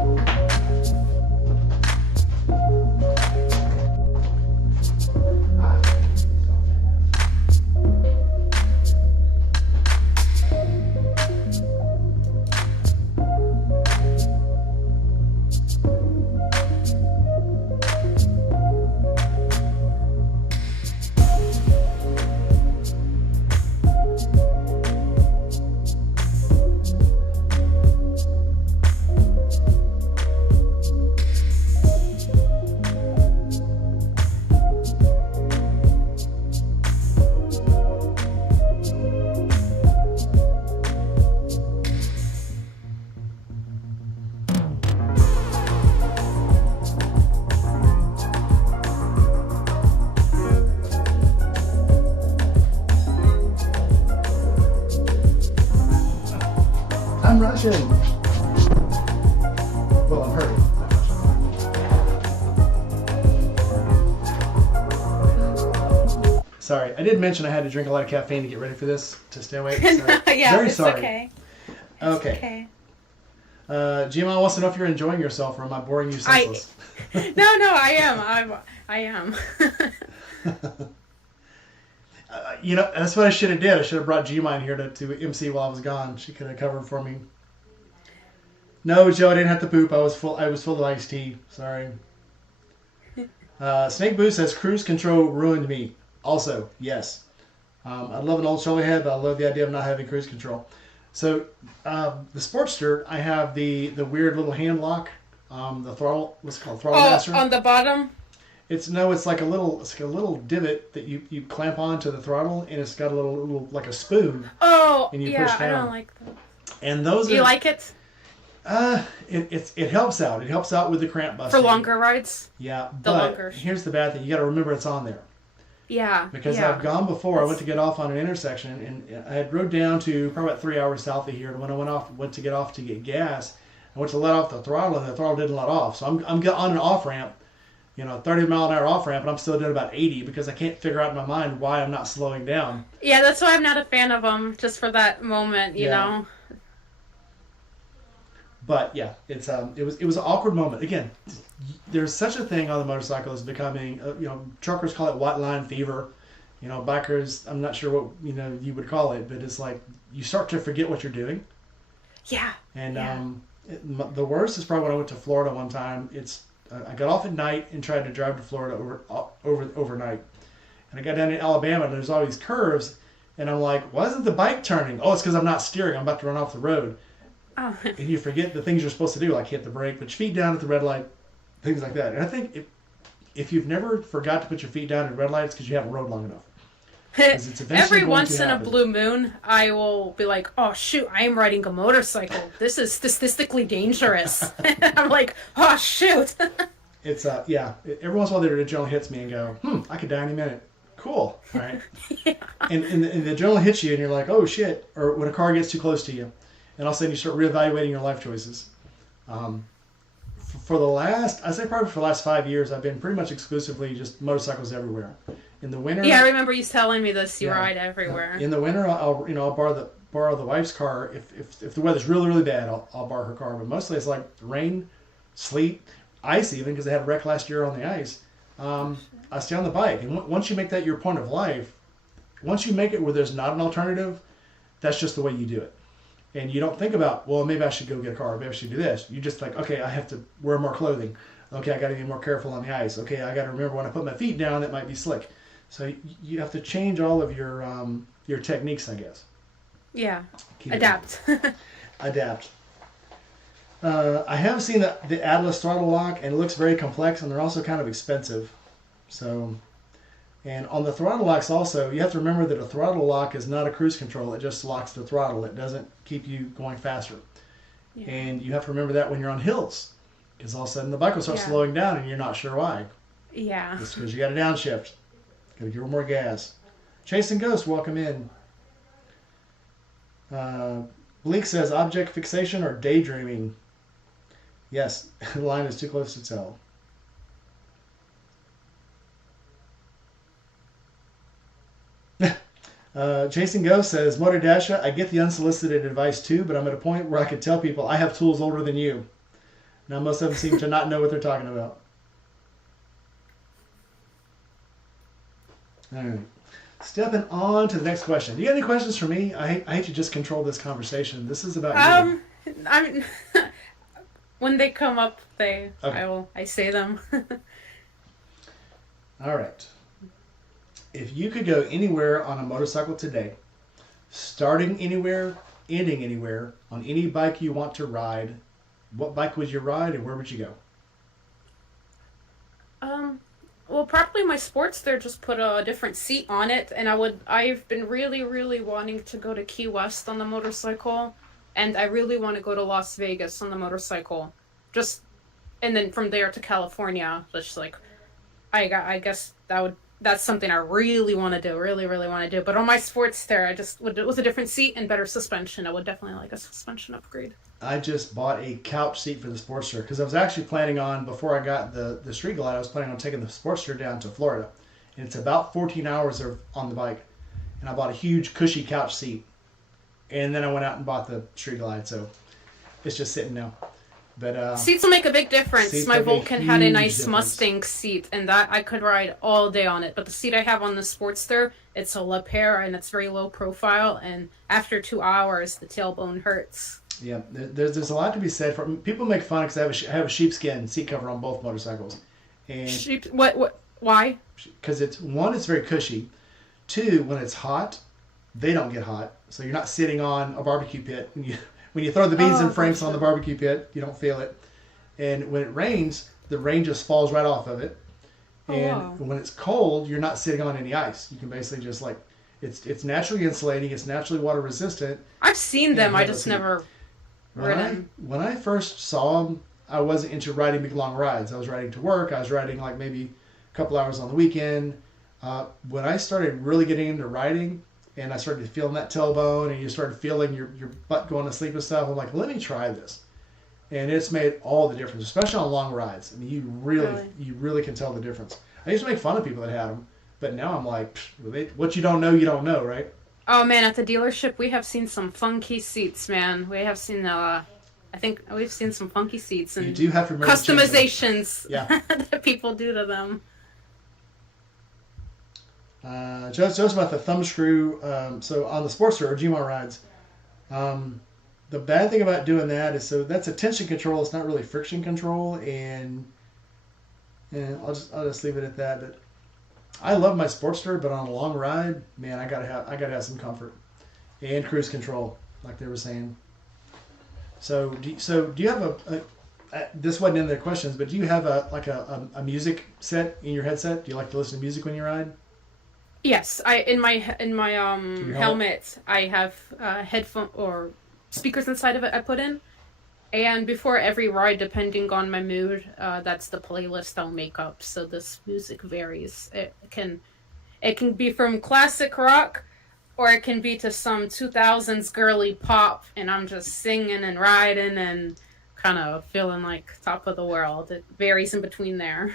watching. Well, I'm hurting. Sorry, I did mention I had to drink a lot of caffeine to get ready for this to stay awake. So Yeah, very it's sorry. okay. It's okay. Gma wants to know if you're enjoying yourself, or am I boring you senseless? No, I am. I am. That's what I should have did. I should have brought Gma in here to MC while I was gone. She could have covered for me. No, Joe, I didn't have to poop. I was full of iced tea. Sorry. Snake Boo says cruise control ruined me. Also, yes. I love an old shoulder head, but I love the idea of not having cruise control. So, the Sportster, I have the weird little hand lock, the throttle. What's it called? Throttle master. On the bottom. It's like a little divot that you clamp onto the throttle, and it's got a little like a spoon. Oh, and you yeah, push down. I don't like that. And those. Do you like it? It helps out. It helps out with the cramp busting. For longer rides? Yeah, but here's the bad thing. You got to remember it's on there. Yeah. Because I've gone before. I went to get off on an intersection, and I had rode down to probably about 3 hours south of here. And when I went to get off to get gas, I went to let off the throttle, and the throttle didn't let off. So I'm on an off ramp, 30-mile-an-hour off ramp, and I'm still doing about 80 because I can't figure out in my mind why I'm not slowing down. Yeah, that's why I'm not a fan of them. Just for that moment, you know. But yeah, it was an awkward moment. Again, there's such a thing on the motorcycle as becoming, truckers call it white line fever. Bikers, I'm not sure what you would call it, but it's like you start to forget what you're doing. Yeah. And the worst is probably when I went to Florida one time. I got off at night and tried to drive to Florida overnight, and I got down in Alabama and there's all these curves, and I'm like, why isn't the bike turning? Oh, it's because I'm not steering. I'm about to run off the road. Oh. And you forget the things you're supposed to do, like hit the brake, put your feet down at the red light, things like that. And I think if you've never forgot to put your feet down at red lights, because you haven't rode long enough. It's Every once in a blue moon, I will be like, oh shoot, I am riding a motorcycle. This is statistically dangerous. I'm like, oh shoot. It's every once in a while the adrenaline hits me and go, I could die any minute. Cool. All right. Yeah. And the adrenaline hits you and you're like, oh shit. Or when a car gets too close to you. And all of a sudden you start reevaluating your life choices. For the last 5 years, I've been pretty much exclusively just motorcycles everywhere. In the winter, yeah, I remember you telling me this. You ride everywhere. In the winter, I'll borrow the wife's car. If the weather's really really bad, I'll borrow her car. But mostly it's like rain, sleet, ice even because I had a wreck last year on the ice. I stay on the bike, and once you make that your point of life, once you make it where there's not an alternative, that's just the way you do it. And you don't think about, well, maybe I should go get a car. Maybe I should do this. You just like, okay, I have to wear more clothing. Okay, I got to be more careful on the ice. Okay, I got to remember when I put my feet down, it might be slick. So you have to change all of your techniques, I guess. Yeah. Adapt. Adapt. I have seen the Atlas throttle lock, and it looks very complex, and they're also kind of expensive. So, and on the throttle locks also, you have to remember that a throttle lock is not a cruise control. It just locks the throttle. It doesn't keep you going faster. Yeah. And you have to remember that when you're on hills, because all of a sudden the bike will start slowing down, and you're not sure why. Yeah. It's because you got a downshift. Got to give her more gas. Chasing Ghost, welcome in. Bleak says object fixation or daydreaming. Yes, the line is too close to tell. Chasing Ghost says, Moto Dasha, I get the unsolicited advice too, but I'm at a point where I could tell people I have tools older than you. Now most of them seem to not know what they're talking about. All right. Stepping on to the next question. Do you got any questions for me? I hate to just control this conversation. This is about you. I'm when they come up, I say them. All right. If you could go anywhere on a motorcycle today, starting anywhere, ending anywhere, on any bike you want to ride, what bike would you ride and where would you go? Well, probably my Sportster, just put a different seat on it, and I've been really, really wanting to go to Key West on the motorcycle, and I really want to go to Las Vegas on the motorcycle. And then from there to California, just like, I guess that would that's something I really want to do, really, really want to do. But on my Sportster, I just would, it was a different seat and better suspension. I would definitely like a suspension upgrade. I just bought a couch seat for the Sportster because I was actually planning on, before I got the Street Glide, I was planning on taking the Sportster down to Florida. And it's about 14 hours on the bike. And I bought a huge, cushy couch seat. And then I went out and bought the Street Glide, so it's just sitting now. But seats will make a big difference. My Vulcan had a nice difference. Mustang seat, and that I could ride all day on it. But the seat I have on the Sportster, it's a La Paire, and it's very low profile. And after 2 hours, the tailbone hurts. Yeah, there's a lot to be said for people. Make fun because I have a sheepskin seat cover on both motorcycles, and What? Why? Because it's very cushy. Two, when it's hot, they don't get hot, so you're not sitting on a barbecue pit when you throw the beans and franks on the barbecue pit, you don't feel it. And when it rains, the rain just falls right off of it. And when it's cold, you're not sitting on any ice. You can basically just it's naturally insulating. It's naturally water resistant. I've seen them. I just never ridden. When I first saw them, I wasn't into riding big long rides. I was riding to work. I was riding like maybe a couple hours on the weekend. When I started really getting into riding, and I started feeling that tailbone, and you started feeling your butt going to sleep and stuff, I'm like, let me try this. And it's made all the difference, especially on long rides. I mean, you really can tell the difference. I used to make fun of people that had them, but now I'm like, what you don't know, right? Oh man, at the dealership we have seen some funky seats, man. We have seen I think we've seen some funky seats and you do have to remember customizations that people do to them. Just about the thumb screw. So on the Sportster or GMR rides, the bad thing about doing that is that's a tension control. It's not really friction control, and I'll just leave it at that. But I love my Sportster, but on a long ride, man, I gotta have some comfort and cruise control, like they were saying. So do you have this wasn't in the questions, but do you have a music set in your headset? Do you like to listen to music when you ride? Yes, in my helmet I have headphone or speakers inside of it I put in, and before every ride, depending on my mood, that's the playlist I'll make up. So this music varies. It can be from classic rock, or it can be to some 2000s girly pop, and I'm just singing and riding and kind of feeling like top of the world. It varies in between there.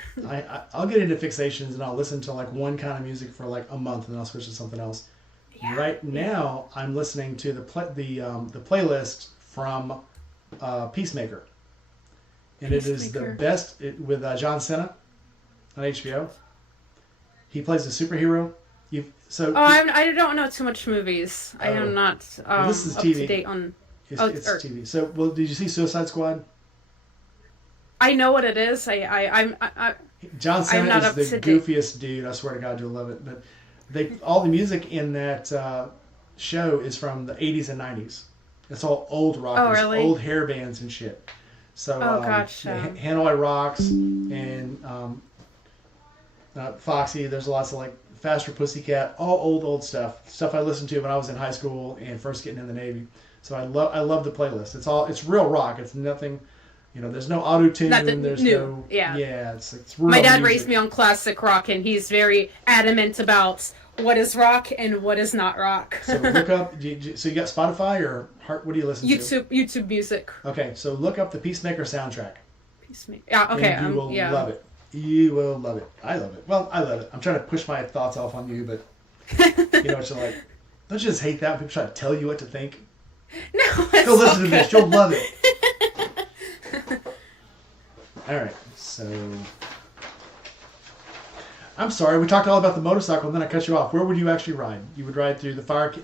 I'll get into fixations and I'll listen to like one kind of music for like a month, and then I'll switch to something else. Yeah. Right now, I'm listening to the playlist from Peacemaker, and it is the best with John Cena on HBO. He plays a superhero. I don't know too much movies. I am not this is up TV. To date on. It's TV. So, did you see Suicide Squad? I know what it is. John Cena is the goofiest dude. I swear to God, you'll love it. But all the music in that show is from the 80s and 90s. It's all old rockers, old hair bands and shit. So, Hanoi Rocks and Foxy. There's lots of like Faster Pussycat, all old stuff I listened to when I was in high school and first getting in the Navy. So I love the playlist. It's real rock. It's nothing, there's no auto tune. There's new. It's real My dad music. raised me on classic rock, and he's very adamant about what is rock and what is not rock. So look up. So you got Spotify or what do you listen to? YouTube Music. Okay, so look up the Peacemaker soundtrack. Peacemaker. Yeah. Okay. And you will love it. You will love it. I love it. Well, I love it. I'm trying to push my thoughts off on you, but you know what you're like. Don't you just hate that when people try to tell you what to think? No, go listen to this. You'll love it. All right, so I'm sorry. We talked all about the motorcycle, and then I cut you off. Where would you actually ride? You would ride through the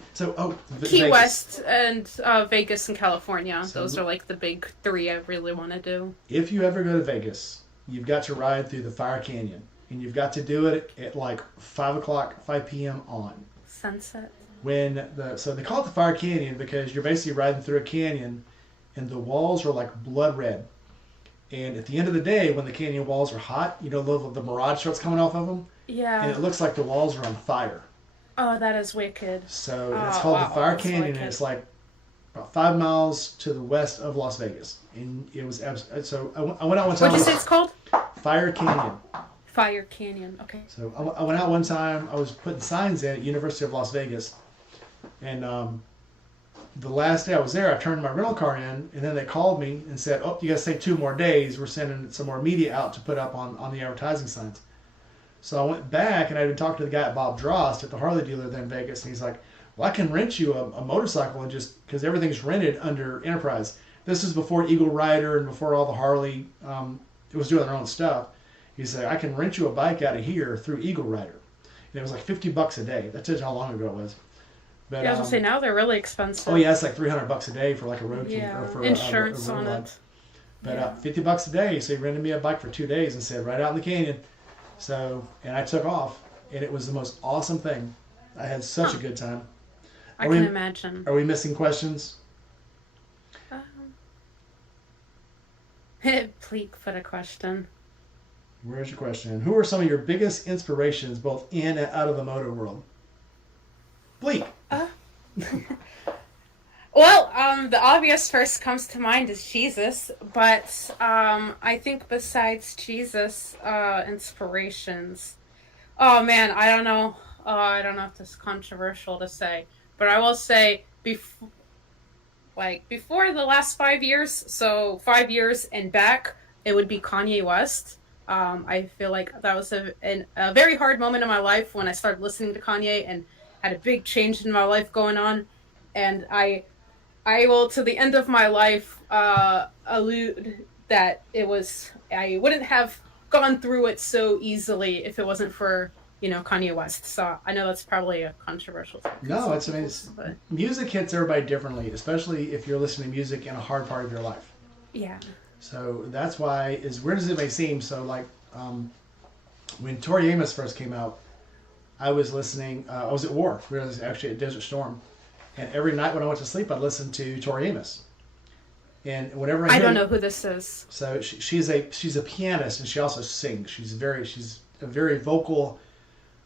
Key West and Vegas and California. So, those are like the big three I really want to do. If you ever go to Vegas, you've got to ride through the Fire Canyon, and you've got to do it at like 5 p.m. on sunset. So they call it the Fire Canyon because you're basically riding through a canyon, and the walls are like blood red. And at the end of the day, when the canyon walls are hot, the mirage starts coming off of them. Yeah. And it looks like the walls are on fire. Oh, that is wicked. So it's called the Fire Canyon, and it's like about 5 miles to the west of Las Vegas. And it was so I went out one time. What did you say it's called? Fire Canyon. Fire Canyon. Okay. So I went out one time. I was putting signs in at University of Las Vegas, and the last day I was there, I turned my rental car in, and then they called me and said, "Oh, you guys stay 2 more days. We're sending some more media out to put up on the advertising signs." So I went back, and I'd been talking to the guy at Bob Drost at the Harley dealer there in Vegas, and he's like, "Well, I can rent you a motorcycle and just because everything's rented under Enterprise." This is before Eagle Rider and before all the Harley it was doing their own stuff. He said, "I can rent you a bike out of here through Eagle Rider," and it was like $50 a day. That's just how long ago it was. But, Yeah, I was gonna say now they're really expensive. oh yeah, it's like $300 a day for like a road key Yeah, or for insurance a road on run. it. But Yeah. $50 a day, so he rented me a bike for 2 days and said, "Right out in the canyon." So, and I took off, and it was the most awesome thing. I had such a good time. I Are can we- imagine. Are we missing questions? Pleek put a question. Where's your question? Who are some of your biggest inspirations, both in and out of the moto world? Bleak. Well, the obvious first comes to mind is Jesus, but I think besides Jesus, inspirations. Oh man, I don't know. I don't know if this is controversial to say, but I will say before the last 5 years, so 5 years and back, it would be Kanye West. I feel like that was a very hard moment in my life when I started listening to Kanye and had a big change in my life going on, and I will to the end of my life allude that I wouldn't have gone through it so easily if it wasn't for Kanye West. So I know that's probably a controversial thing. No, music hits everybody differently, especially if you're listening to music in a hard part of your life. Yeah. So that's why, as weird as it may seem, so like when Tori Amos first came out, I was listening. I was at war. We were actually at Desert Storm, and every night when I went to sleep, I'd listen to Tori Amos. And whenever I don't know who this is. So she's a pianist, and she also sings. She's a very vocal.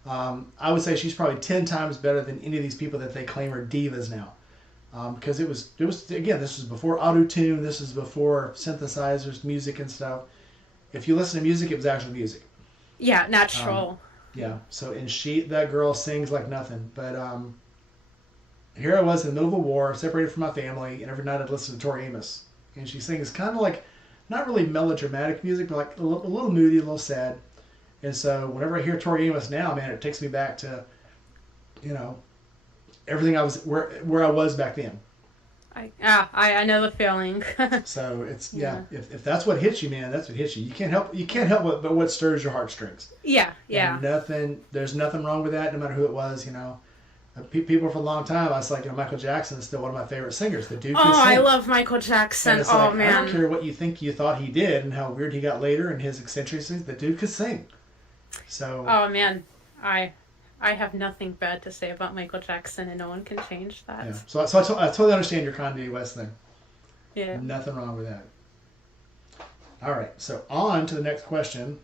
I would say she's probably 10 times better than any of these people that they claim are divas now. Because it was again, this was before auto-tune, this was before synthesizers, music and stuff. If you listen to music, it was actual music. Yeah, natural. Yeah. So that girl sings like nothing. But here I was in the middle of a war, separated from my family, and every night I'd listen to Tori Amos, and she sings kind of like not really melodramatic music, but like a little moody, a little sad. And so whenever I hear Tori Amos now, man, it takes me back to, everything I was where I was back then. I know the feeling. So it's if that's what hits you, man, that's what hits you. You can't help what stirs your heartstrings. Yeah. There's nothing wrong with that, no matter who it was. People for a long time, I was like, Michael Jackson is still one of my favorite singers. The dude can sing. I love Michael Jackson. Oh man, I don't care what you thought he did and how weird he got later and his eccentricities. The dude could sing. So. Oh man, I have nothing bad to say about Michael Jackson, and no one can change that. Yeah. So I totally understand your Kanye West thing. Yeah. Nothing wrong with that. All right. So on to the next question.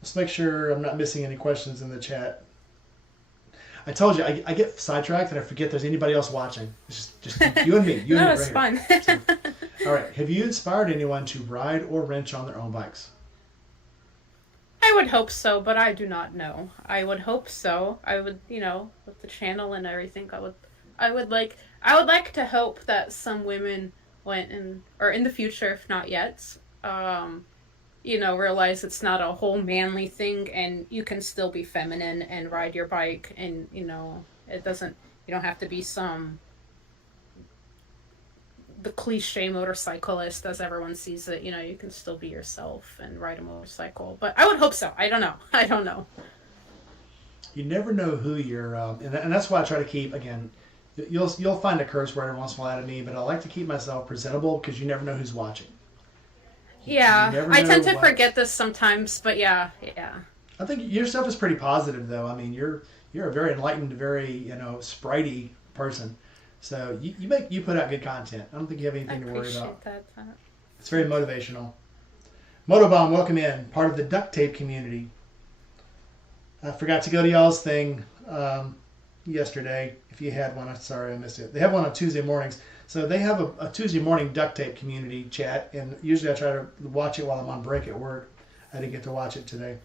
Let's make sure I'm not missing any questions in the chat. I told you I get sidetracked and I forget there's anybody else watching. It's just you and me. No, it's fine. So, all right. Have you inspired anyone to ride or wrench on their own bikes? I would hope so, but I do not know. I would hope so. I would, with the channel and everything, I would like to hope that some women or in the future, if not yet, realize it's not a whole manly thing, and you can still be feminine and ride your bike, and you don't have to be the cliche motorcyclist as everyone sees it. You can still be yourself and ride a motorcycle. But I would hope so. I don't know. You never know who you're, and that's why I try to keep, again, you'll find a curse word every once in a while out of me, but I like to keep myself presentable because you never know who's watching. Yeah, I tend to forget this sometimes, but yeah. I think your stuff is pretty positive, though. I mean, you're a very enlightened, very spritey person. So you put out good content. I don't think you have anything to worry about. I appreciate that. It's very motivational. Motobomb, welcome in. Part of the duct tape community. I forgot to go to y'all's thing yesterday. If you had one, I'm sorry I missed it. They have one on Tuesday mornings. So they have a Tuesday morning duct tape community chat, and usually I try to watch it while I'm on break at work. I didn't get to watch it today.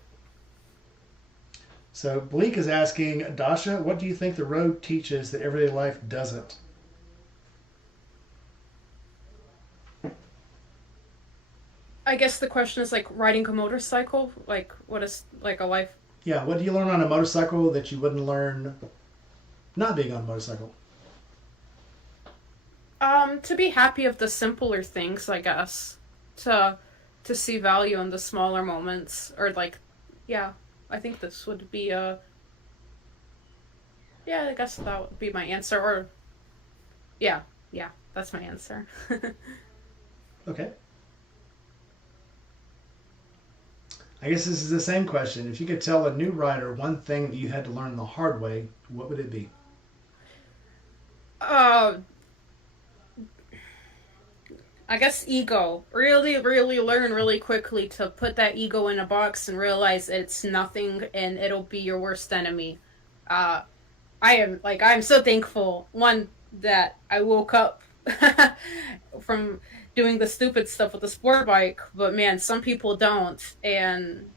So Bleak is asking, Dasha, what do you think the road teaches that everyday life doesn't? I guess the question is like riding a motorcycle. Like, what is like a life? Yeah, what do you learn on a motorcycle that you wouldn't learn not being on a motorcycle? To be happy of the simpler things, I guess. To to see value in the smaller moments, or like, yeah. I think this would be a yeah. I guess that would be my answer. Or yeah, yeah. That's my answer. Okay. I guess this is the same question. If you could tell a new rider one thing that you had to learn the hard way, what would it be? uh, I guess ego. Really, really learn really quickly to put that ego in a box and realize it's nothing and it'll be your worst enemy. Uh, I'm so thankful, one, that I woke up from doing the stupid stuff with the sport bike, but man, some people don't. And,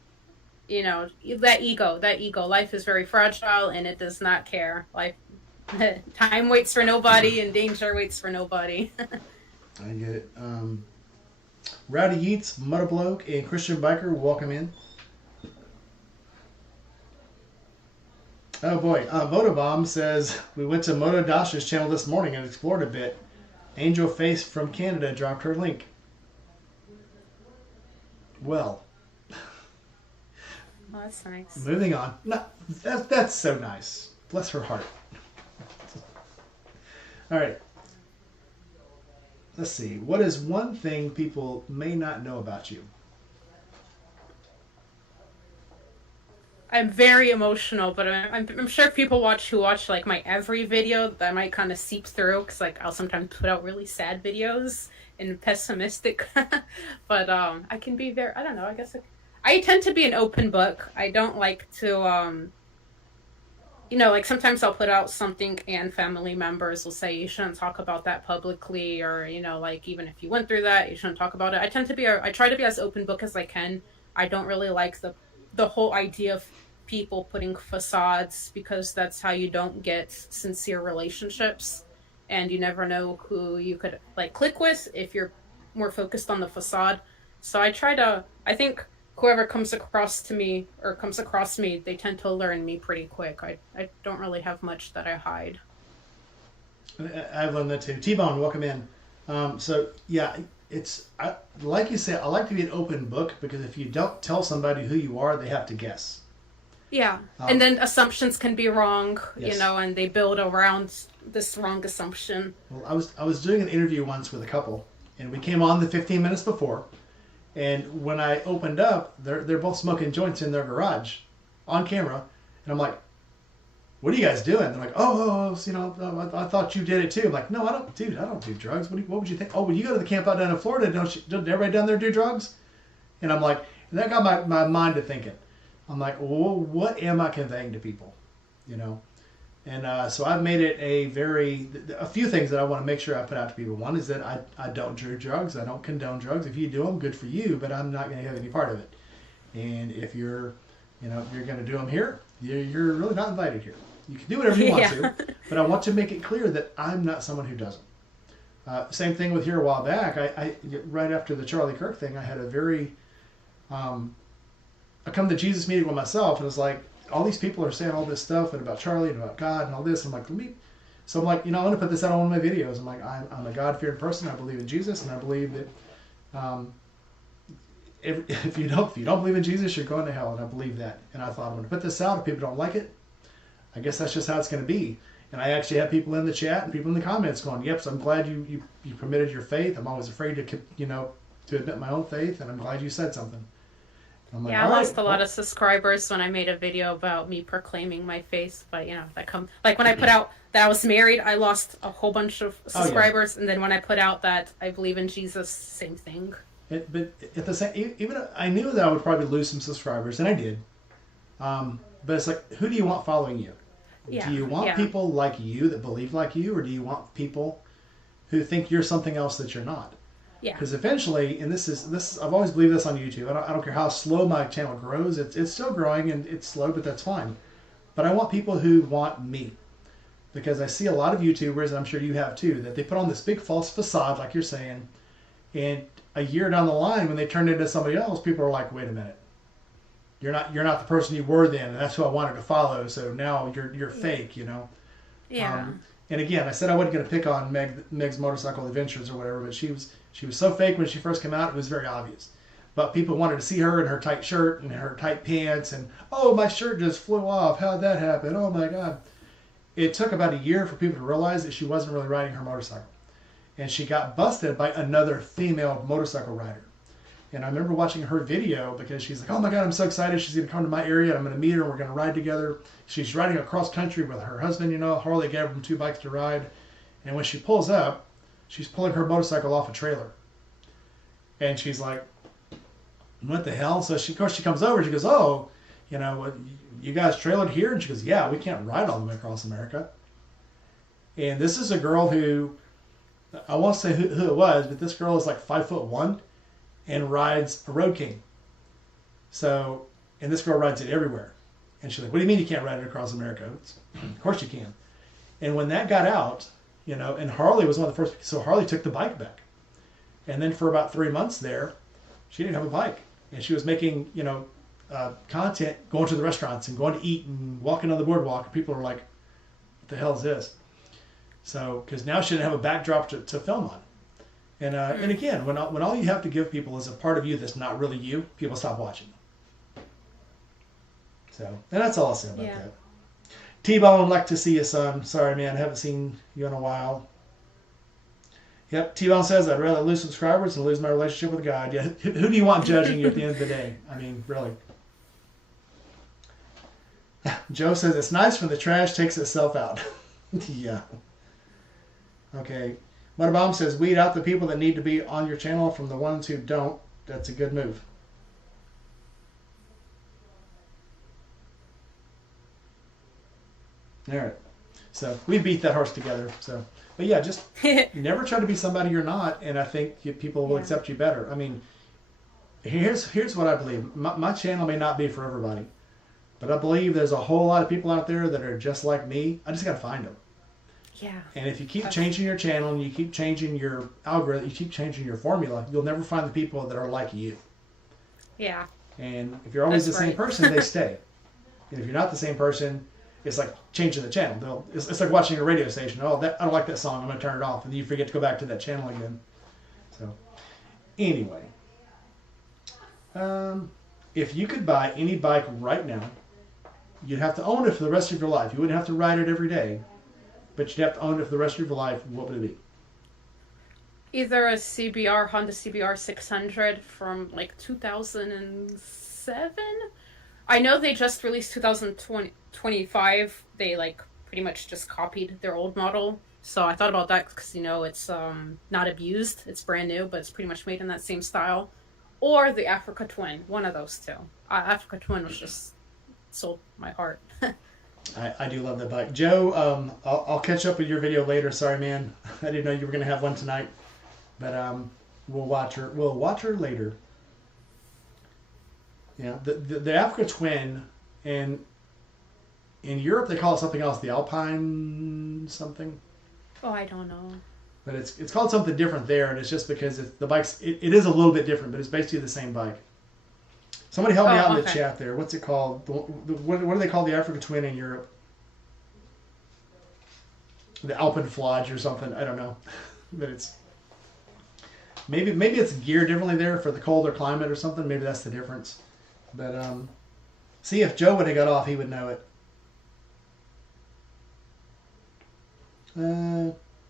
that ego, life is very fragile and it does not care. Life, time waits for nobody and danger waits for nobody. I get it. Rowdy Yeats, Mudabloke, and Christian Biker, welcome in. Oh boy, Motobomb says, we went to Moto Dasha's channel this morning and explored a bit. Angel Face from Canada dropped her link. Well, Oh, that's nice. moving on. No, that's so nice. Bless her heart. All right. Let's see. What is one thing people may not know about you? I'm very emotional, but I'm sure if people watch like my every video, that might kind of seep through because like I'll sometimes put out really sad videos and pessimistic. But I can be very, I don't know. I guess I tend to be an open book. I don't like to like sometimes I'll put out something and family members will say you shouldn't talk about that publicly, or like even if you went through that, you shouldn't talk about it. I try to be as open book as I can. I don't really like the whole idea of people putting facades, because that's how you don't get sincere relationships, and you never know who you could like click with if you're more focused on the facade. So I think whoever comes across me, they tend to learn me pretty quick. I don't really have much that I hide. I've learned that too. T-Bone, welcome in. So yeah, like you said, I like to be an open book because if you don't tell somebody who you are, they have to guess. Yeah. Um, And then assumptions can be wrong, yes. and they build around this wrong assumption. Well, I was doing an interview once with a couple, and we came on the 15 minutes before, and when I opened up, they're both smoking joints in their garage, on camera, and I'm like, "What are you guys doing?" They're like, "I thought you did it too." I'm like, "No, I don't, dude. I don't do drugs. What would you think? Oh, when you go to the camp out down in Florida, don't everybody down there do drugs?" And I'm like, and that got my mind to thinking. I'm like, well, what am I conveying to people? You know? And so I've made it a few things that I want to make sure I put out to people. One is that I don't do drugs. I don't condone drugs. If you do them, good for you, but I'm not going to have any part of it. And if you're going to do them here, you're really not invited here. You can do whatever you want Yeah. to, but I want to make it clear that I'm not someone who doesn't. Same thing with here a while back. I right after the Charlie Kirk thing, I had a very I come to Jesus meeting with myself, and it's like all these people are saying all this stuff and about Charlie and about God and all this. I'm like, So I'm like, I'm going to put this out on one of my videos. I'm like, I'm a God-fearing person. I believe in Jesus, and I believe that if you don't believe in Jesus, you're going to hell, and I believe that. And I thought I'm going to put this out. If people don't like it, I guess that's just how it's going to be. And I actually have people in the chat and people in the comments going, "Yep, so I'm glad you permitted your faith. I'm always afraid to admit my own faith, and I'm glad you said something." I'm like, Yeah, I all right, lost a lot of subscribers when I made a video about me proclaiming my faith. But like when I put out that I was married, I lost a whole bunch of subscribers, and then when I put out that I believe in Jesus, same thing. But at the same, even I knew that I would probably lose some subscribers, and I did. But it's like, who do you want following you? Yeah. Do you want people like you that believe like you, or do you want people who think you're something else that you're not? Yeah. Because eventually, and this is I've always believed this on YouTube. I don't care how slow my channel grows. It's still growing and it's slow, but that's fine. but I want people who want me. Because I see a lot of YouTubers, and I'm sure you have too, that they put on this big false facade, like you're saying, and a year down the line, when they turn into somebody else, people are like, "Wait a minute, you're not the person you were then, and that's who I wanted to follow. So now you're fake, you know." Yeah. And again, I said I wasn't going to pick on Meg's motorcycle adventures or whatever, but she was so fake when she first came out. It was very obvious. But people wanted to see her in her tight shirt and her tight pants, and oh, my shirt just flew off. How'd that happen? Oh my God! It took about a year for people to realize that she wasn't really riding her motorcycle, and she got busted by another female motorcycle rider. And I remember watching her video because she's like, "Oh my God, I'm so excited. She's going to come to my area. And I'm going to meet her and we're going to ride together." She's riding across country with her husband, you know. Harley gave them 2 bikes to ride. And when she pulls up, she's pulling her motorcycle off a trailer. And she's like, "What the hell?" So of course she comes over and she goes, "Oh, you know, you guys trailered here?" And she goes, "Yeah, we can't ride all the way across America." And this is a girl who, I won't say who it was, but this girl is like 5'1" and rides a Road King. So, and this girl rides it everywhere. And she's like, "What do you mean you can't ride it across America?" Of course you can. And when that got out, you know, and Harley was one of the first, so Harley took the bike back. And then for about 3 months there, she didn't have a bike. And she was making, you know, content, going to the restaurants and going to eat and walking on the boardwalk. And people were like, "What the hell is this?" So, because now she didn't have a backdrop to film on. And again, when all you have to give people is a part of you that's not really you, people stop watching. So, and that's all I'll say about that. T-Bone would like to see you, son. Sorry, man, I haven't seen you in a while. Yep, T-Bone says, "I'd rather lose subscribers than lose my relationship with God." Yeah, who do you want judging you at the end of the day? I mean, really. Joe says, "It's nice when the trash takes itself out." Yeah. Okay. Mudabomb says, "Weed out the people that need to be on your channel from the ones who don't." That's a good move. All right. So we beat that horse together. So, but yeah, just never try to be somebody you're not, and I think people will accept you better. I mean, here's what I believe. My channel may not be for everybody, but I believe there's a whole lot of people out there that are just like me. I just got to find them. Yeah. And if you keep changing your channel and you keep changing your algorithm, you keep changing your formula, you'll never find the people that are like you. Yeah. And if you're always the same person, they stay. And if you're not the same person, it's like changing the channel. It's like watching a radio station. "Oh, I don't like that song. I'm going to turn it off." And then you forget to go back to that channel again. So, anyway. If you could buy any bike right now, you'd have to own it for the rest of your life. You wouldn't have to ride it every day. But you'd have to own it for the rest of your life. What would it be? Either a CBR, Honda CBR 600 from like 2007. I know they just released 2025. They like pretty much just copied their old model. So I thought about that because, you know, it's not abused. It's brand new, but it's pretty much made in that same style. Or the Africa Twin. One of those two. Africa Twin was just sold my heart. I do love that bike. Joe, I'll catch up with your video later. Sorry, man. I didn't know you were going to have one tonight. But we'll watch her. We'll watch her later. Yeah, the Africa Twin, and in Europe they call it something else. The Alpine something. Oh, I don't know. But it's called something different there, and it's just because the bike's it is a little bit different, but it's basically the same bike. Somebody help me out in the chat there. What's it called? What do they call the Africa Twin in Europe? The Alpenflage or something. I don't know. But it's maybe it's geared differently there for the colder climate or something. Maybe that's the difference. But see, if Joe would have got off, he would know it.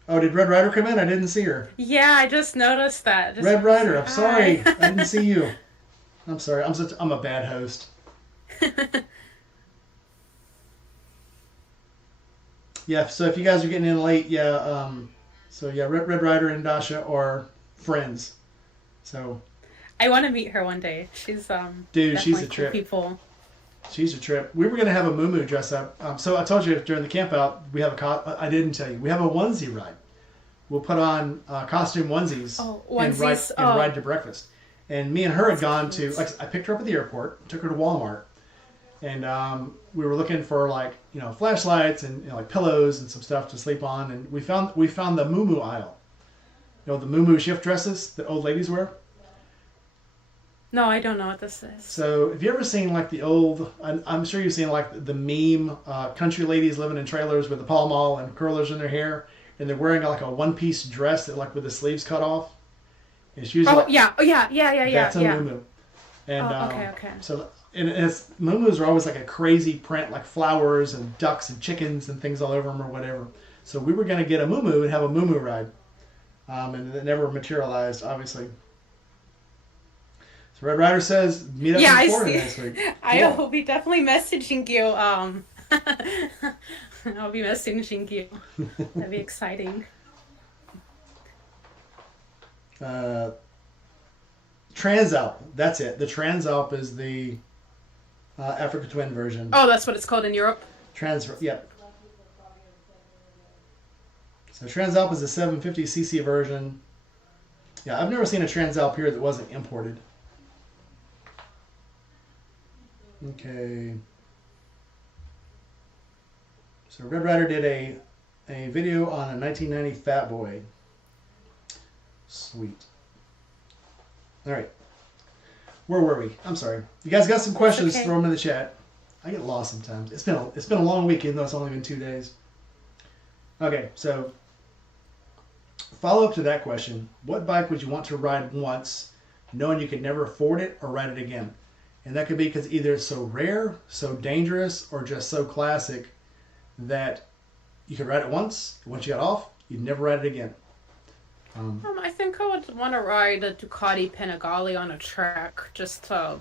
Oh, did Red Rider come in? I didn't see her. Yeah, I just noticed that. Red Rider, I'm sorry. I didn't see you. I'm sorry. I'm a bad host. Yeah, so if you guys are getting in late, yeah, Red Rider and Dasha are friends. So I want to meet her one day. She's dude, she's a trip. People. She's a trip. We were gonna have a moo dress up. So I told you during the camp out we have I didn't tell you we have a onesie ride. We'll put on costume onesies, and ride to breakfast. And me and her had gone to, like, I picked her up at the airport, took her to Walmart, and we were looking for like flashlights and like pillows and some stuff to sleep on, and we found the muumuu aisle. The muumuu shift dresses that old ladies wear. No, I don't know what this is. So, have you ever seen like the old? I'm sure you've seen like the meme country ladies living in trailers with the Pall Mall and curlers in their hair, and they're wearing like a one-piece dress that like with the sleeves cut off. It's usually yeah, that's a muumuu. And okay. So, and it's muumuus are always like a crazy print, like flowers and ducks and chickens and things all over them or whatever. So we were going to get a muumuu and have a muumuu ride, and it never materialized, obviously. So Red Rider says, meet up in Florida next week. I will be definitely messaging you. I'll be messaging you. That'd be exciting. Transalp. That's it. The Transalp is the Africa Twin version. Oh, that's what it's called in Europe? Yep. So Transalp is the 750cc version. Yeah, I've never seen a Transalp here that wasn't imported. Okay. So Red Rider did a video on a 1990 Fat Boy. Sweet. All right. Where were we? I'm sorry. You guys got some questions? Okay. Throw them in the chat. I get lost sometimes. It's been a long week, even though it's only been 2 days. Okay, so follow up to that question: what bike would you want to ride once, knowing you could never afford it or ride it again? And that could be because either it's so rare, so dangerous, or just so classic that you could ride it once. And once you got off, you'd never ride it again. I think I would want to ride a Ducati Panigale on a track, just to,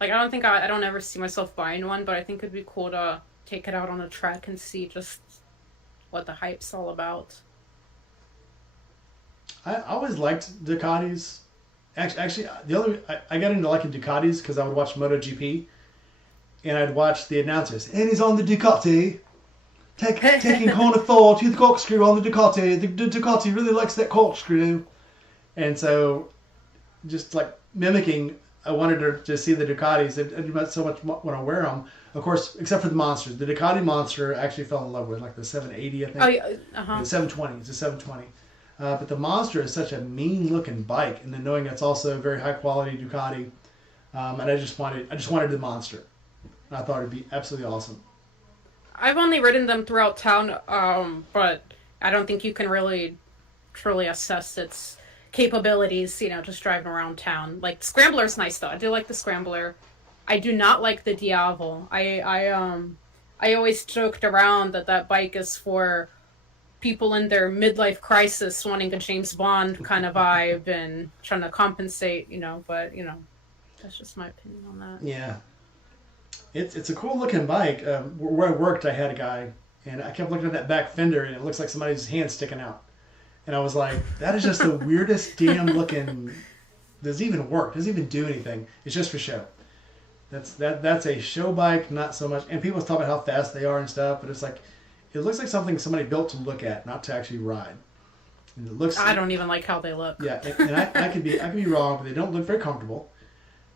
like, I don't ever see myself buying one, but I think it'd be cool to take it out on a track and see just what the hype's all about. I always liked Ducatis. Actually, I got into liking Ducatis because I would watch MotoGP, and I'd watch the announcers. And he's on the Ducati, taking corner 4 to the corkscrew on the Ducati. The Ducati really likes that corkscrew, and so just like mimicking, I wanted to just see the Ducatis. I didn't so much want to wear them, of course, except for the Monsters. The Ducati Monster I actually fell in love with, like the 780, I think. Oh yeah, The 720. It's a 720. But the Monster is such a mean-looking bike, and then knowing it's also a very high-quality Ducati, and I just wanted the Monster. And I thought it'd be absolutely awesome. I've only ridden them throughout town, but I don't think you can really truly assess its capabilities, just driving around town. Like, Scrambler's nice, though. I do like the Scrambler. I do not like the Diavo. I always joked around that bike is for people in their midlife crisis wanting a James Bond kind of vibe and trying to compensate, but, that's just my opinion on that. Yeah. It's a cool looking bike. Where I worked, I had a guy, and I kept looking at that back fender, and it looks like somebody's hand sticking out. And I was like, that is just the weirdest damn looking. Does it even work? Does it even do anything? It's just for show. That's a show bike, not so much. And people talk about how fast they are and stuff, but it's like, it looks like something somebody built to look at, not to actually ride. And it looks. I don't even like how they look. Yeah, and I could be wrong, but they don't look very comfortable.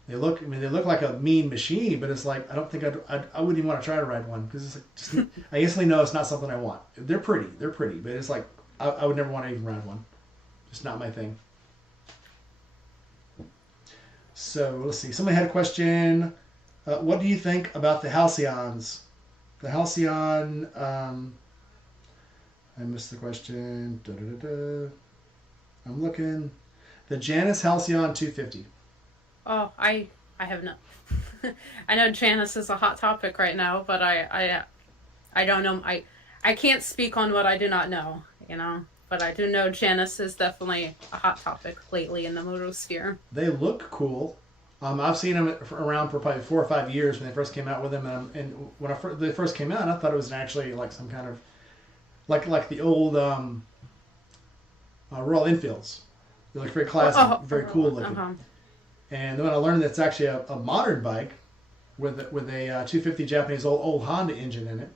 They look like a mean machine, but it's like I don't think I wouldn't even want to try to ride one because it's like just, I instantly know it's not something I want. They're pretty, but it's like I would never want to even ride one. It's not my thing. So let's see. Somebody had a question. What do you think about the Halcyons? The Halcyon. I missed the question. I'm looking. The Janus Halcyon 250. Oh, I have no. I know Janus is a hot topic right now, but I don't know. I can't speak on what I do not know, But I do know Janus is definitely a hot topic lately in the moto sphere. They look cool. I've seen them around for probably 4 or 5 years when they first came out with them, and when they first came out, I thought it was actually like some kind of like the old Royal Enfields. They look very classy, very cool looking. Uh-huh. And then when I learned that it's actually a modern bike with a 250 Japanese old Honda engine in it,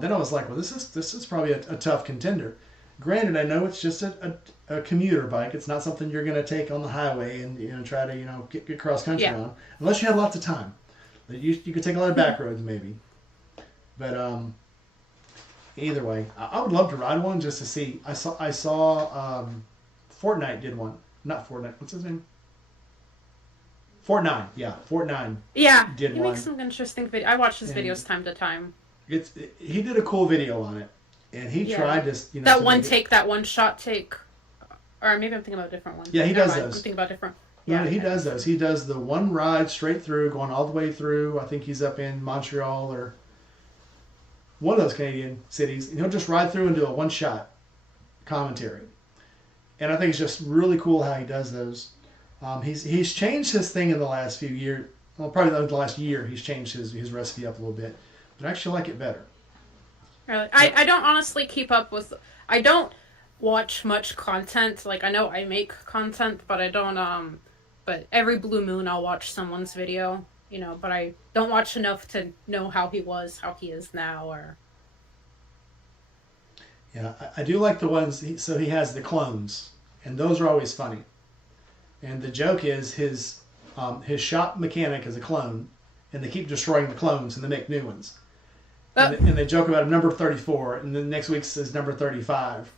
then I was like, well, this is probably a tough contender. Granted, I know it's just a commuter bike. It's not something you're going to take on the highway and try to get cross country Yeah. on, unless you have lots of time. You could take a lot of back roads maybe, but either way, I would love to ride one just to see. I saw Fortnite did one. Not Fortnite. What's his name? Fortnite. Yeah, Fortnite Yeah, did he makes one, some interesting videos. I watch his and videos time to time. he did a cool video on it, and he Yeah. tried to That to one make it. take, that one shot take. Or maybe I'm thinking about a different one. Yeah, he Never does mind. I'm those. thinking about different. No, Yeah, he okay. does those. He does the one ride straight through, going all the way through. I think he's up in Montreal or one of those Canadian cities, and he'll just ride through and do a one shot commentary. And I think it's just really cool how he does those. He's changed his thing in the last few years. Well, probably the last year, he's changed his recipe up a little bit, but I actually like it better. Really. Yep. I don't honestly keep up with. I don't watch much content. Like I know I make content, but I don't. But every blue moon I'll watch someone's video. But I don't watch enough to know how he was, how he is now, or. Yeah, I do like the ones. So he has the clones, and those are always funny. And the joke is his shop mechanic is a clone, and they keep destroying the clones and they make new ones. Uh, And they joke about number 34, and then next week says number 35.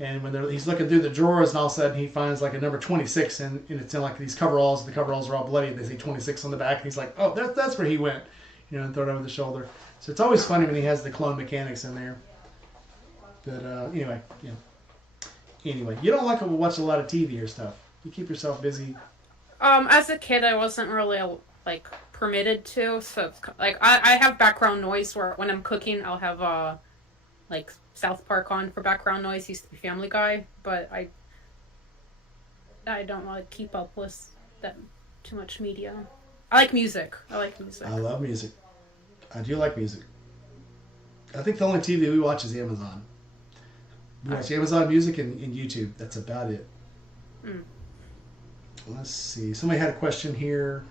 And when he's looking through the drawers, and all of a sudden he finds like a number 26, and it's in like these coveralls. The coveralls are all bloody. They say 26 on the back, and he's like, "Oh, that's where he went," and throw it over the shoulder. So it's always funny when he has the clone mechanics in there. But anyway, yeah. Anyway, you don't like to watch a lot of TV or stuff. You keep yourself busy. as a kid, I wasn't really like permitted to. So like I have background noise where when I'm cooking, I'll have like South Park on for background noise. Used to be Family Guy, but I don't want to keep up with that too much media. I like music. I like music. I love music. I do like music. I think the only TV we watch is Amazon. We watch Amazon Music and YouTube. That's about it. Mm. Let's see. Somebody had a question here.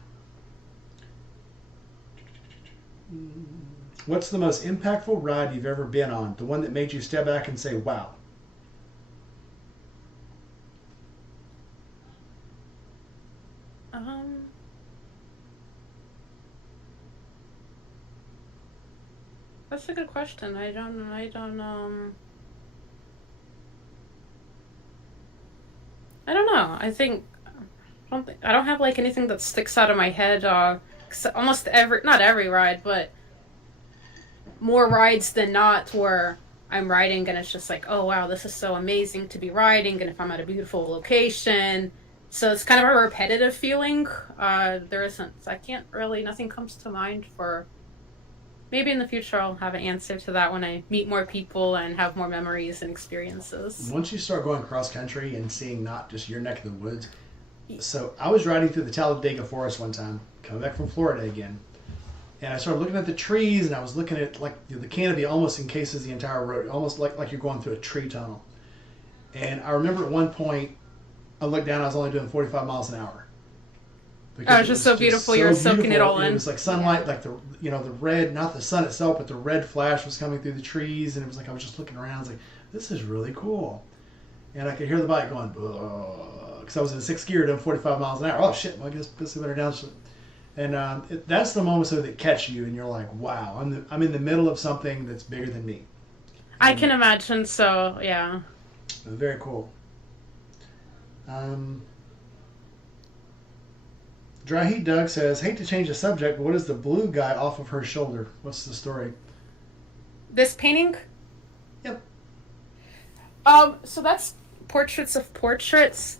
What's the most impactful ride you've ever been on? The one that made you step back and say, wow. Um, that's a good question. I don't know. I don't have like anything that sticks out of my head. Almost not every ride, but more rides than not where I'm riding and it's just like, oh wow, this is so amazing to be riding, and if I'm at a beautiful location. So it's kind of a repetitive feeling. There isn't, I can't really, nothing comes to mind for, maybe in the future I'll have an answer to that when I meet more people and have more memories and experiences. Once you start going cross country and seeing not just your neck of the woods. So I was riding through the Talladega Forest one time, coming back from Florida again. And I started looking at the trees, and I was looking at like the canopy almost encases the entire road, almost like you're going through a tree tunnel. And I remember at one point, I looked down, I was only doing 45 miles an hour. Oh, Because it's it just was so just beautiful. so You're soaking it beautiful. all And it in. was like Yeah. sunlight, like the red, not the sun itself, but the red flash was coming through the trees, and it was like I was just looking around. I was like, this is really cool. And I could hear the bike going, because I was in sixth gear doing 45 miles an hour. Oh shit! Well, I guess I better down. And that's the moments that catch you, and you're like, wow, I'm in the middle of something that's bigger than me. I And can imagine. So yeah. very cool. Um, Dry Heat Doug says, hate to change the subject, but what is the blue guy off of her shoulder? What's the story? This painting. Yep. So that's portraits of portraits.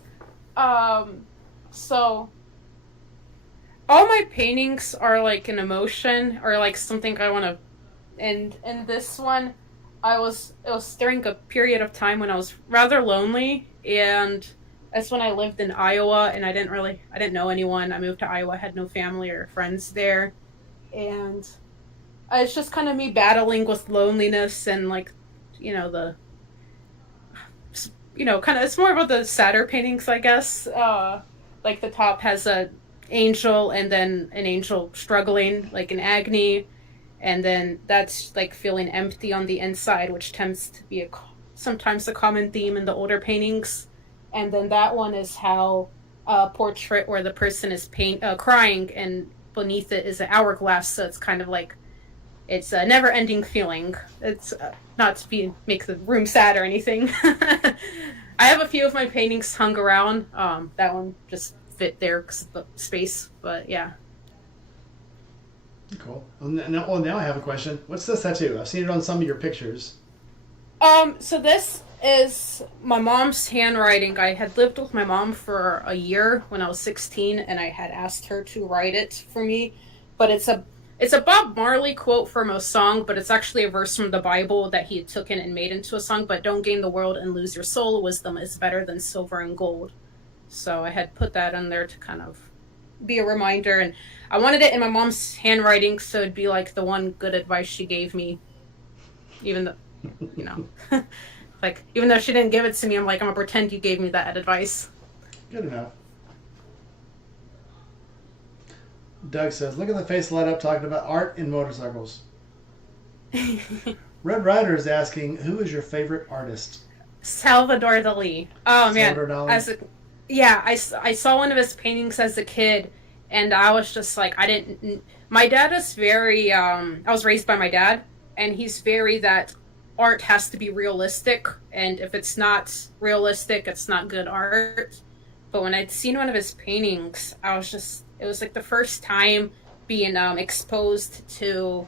So all my paintings are like an emotion or like something I want to. And in this one, it was during a period of time when I was rather lonely, and that's when I lived in Iowa, and I didn't know anyone. I moved to Iowa, had no family or friends there, and it's just kind of me battling with loneliness and like, the kind of, it's more about the sadder paintings, I guess. Like the top has a angel and then an angel struggling, like in agony, and then that's like feeling empty on the inside, which tends to be sometimes a common theme in the older paintings. And then that one is how a portrait where the person is crying, and beneath it is an hourglass. So it's kind of like it's a never-ending feeling. It's not to make the room sad or anything. I have a few of my paintings hung around. That one just fit there because of the space. But yeah. Cool. Now I have a question. What's this tattoo? I've seen it on some of your pictures. So this is my mom's handwriting. I had lived with my mom for a year when I was 16, and I had asked her to write it for me. But it's a Bob Marley quote from a song, but it's actually a verse from the Bible that he had taken and made into a song. But don't gain the world and lose your soul. Wisdom is better than silver and gold. So I had put that in there to kind of be a reminder, and I wanted it in my mom's handwriting, so it'd be like the one good advice she gave me, even though, you know, like even though she didn't give it to me, I'm like, I'm gonna pretend you gave me that advice. Good enough. Doug says, look at the face light up talking about art and motorcycles. Red Rider is asking, who is your favorite artist? Salvador Dali. Oh man, Salvador Dali. I saw one of his paintings as a kid, and I was just like, I didn't. My dad is very. I was raised by my dad, and he's very that art has to be realistic, and if it's not realistic, it's not good art. But when I'd seen one of his paintings, I was just. It was like the first time being exposed to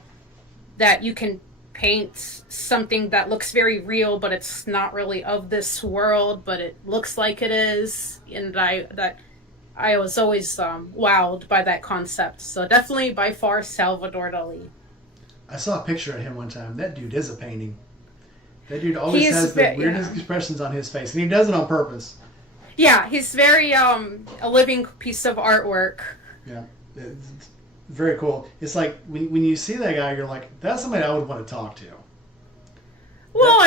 that you can paint something that looks very real, but it's not really of this world, but it looks like it is. And I was always wowed by that concept. So definitely by far Salvador Dali. I saw a picture of him one time. That dude is a painting. That dude always has the weirdest expressions on his face, and he does it on purpose. Yeah, he's very a living piece of artwork. Yeah, it's very cool. It's like when you see that guy, you're like, that's somebody I would want to talk to. Well,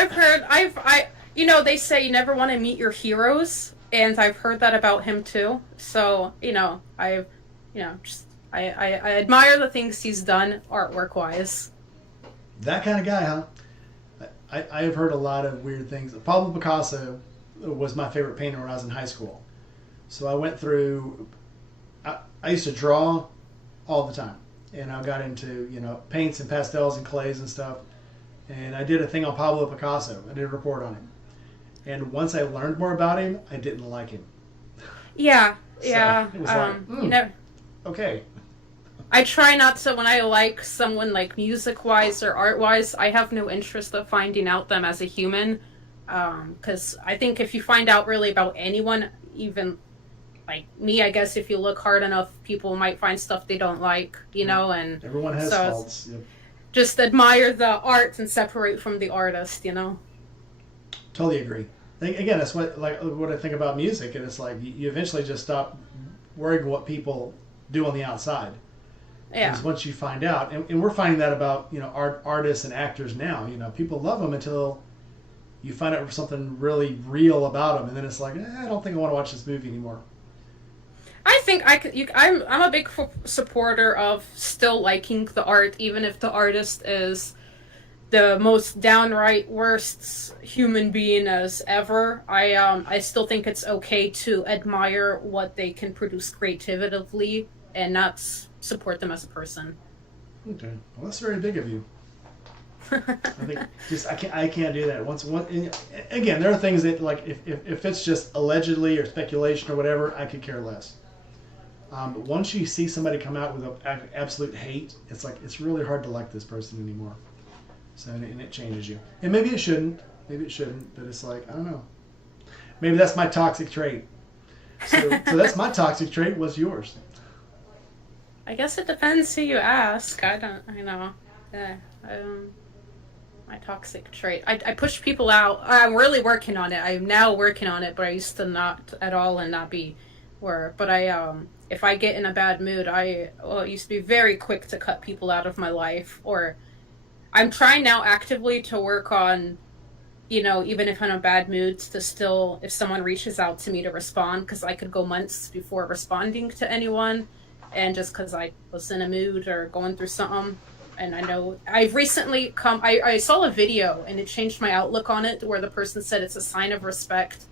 they say you never want to meet your heroes, and I've heard that about him too. So, I admire the things he's done artwork wise. That kind of guy, huh? I have heard a lot of weird things. Pablo Picasso was my favorite painter when I was in high school. So I went through. I used to draw all the time, and I got into paints and pastels and clays and stuff. And I did a thing on Pablo Picasso. I did a report on him. And once I learned more about him, I didn't like him. Yeah, so yeah. It was okay. I try not to, when I like someone like music-wise or art-wise, I have no interest of finding out them as a human. Because I think if you find out really about anyone, even like me, I guess if you look hard enough, people might find stuff they don't like, and everyone has faults. Yep. Just admire the art and separate from the artist, Totally agree. Again, that's what I think about music, and it's like you eventually just stop worrying what people do on the outside. Yeah. Because once you find out, and we're finding that about artists and actors now. People love them until you find out something really real about them, and then it's like, I don't think I want to watch this movie anymore. I think I'm a big supporter of still liking the art, even if the artist is the most downright worst human being as ever. I still think it's okay to admire what they can produce creatively and not support them as a person. Okay, well, that's very big of you. I think I can't do that. Again, there are things that if it's just allegedly or speculation or whatever, I could care less. But once you see somebody come out with absolute hate, it's like it's really hard to like this person anymore. So and it changes you. And maybe it shouldn't. But it's like I don't know. Maybe that's my toxic trait. So that's my toxic trait. What's yours? I guess it depends who you ask. I know. My toxic trait. I push people out. I'm really working on it. I'm now working on it, but I used to not at all and not be where. But if I get in a bad mood, I used to be very quick to cut people out of my life. Or I'm trying now actively to work on, even if I'm in a bad mood, to still, if someone reaches out to me, to respond, because I could go months before responding to anyone. And just because I was in a mood or going through something, And I know I've recently I saw a video and it changed my outlook on it, where the person said it's a sign of respect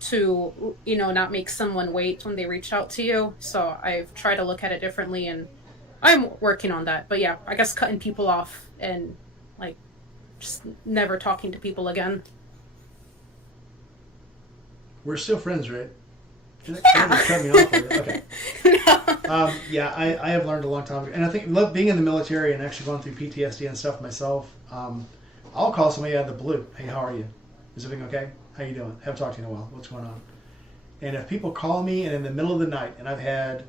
to, not make someone wait when they reach out to you. So I've tried to look at it differently, and I'm working on that. But yeah, I guess cutting people off and like just never talking to people again. We're still friends, right? Yeah. Cut me off. Okay. No. Yeah, I have learned a long time ago. And I think being in the military and actually going through PTSD and stuff myself, I'll call somebody out of the blue. Hey, how are you? Is everything okay? How you doing? Haven't talked to you in a while. What's going on? And if people call me and in the middle of the night, and I've had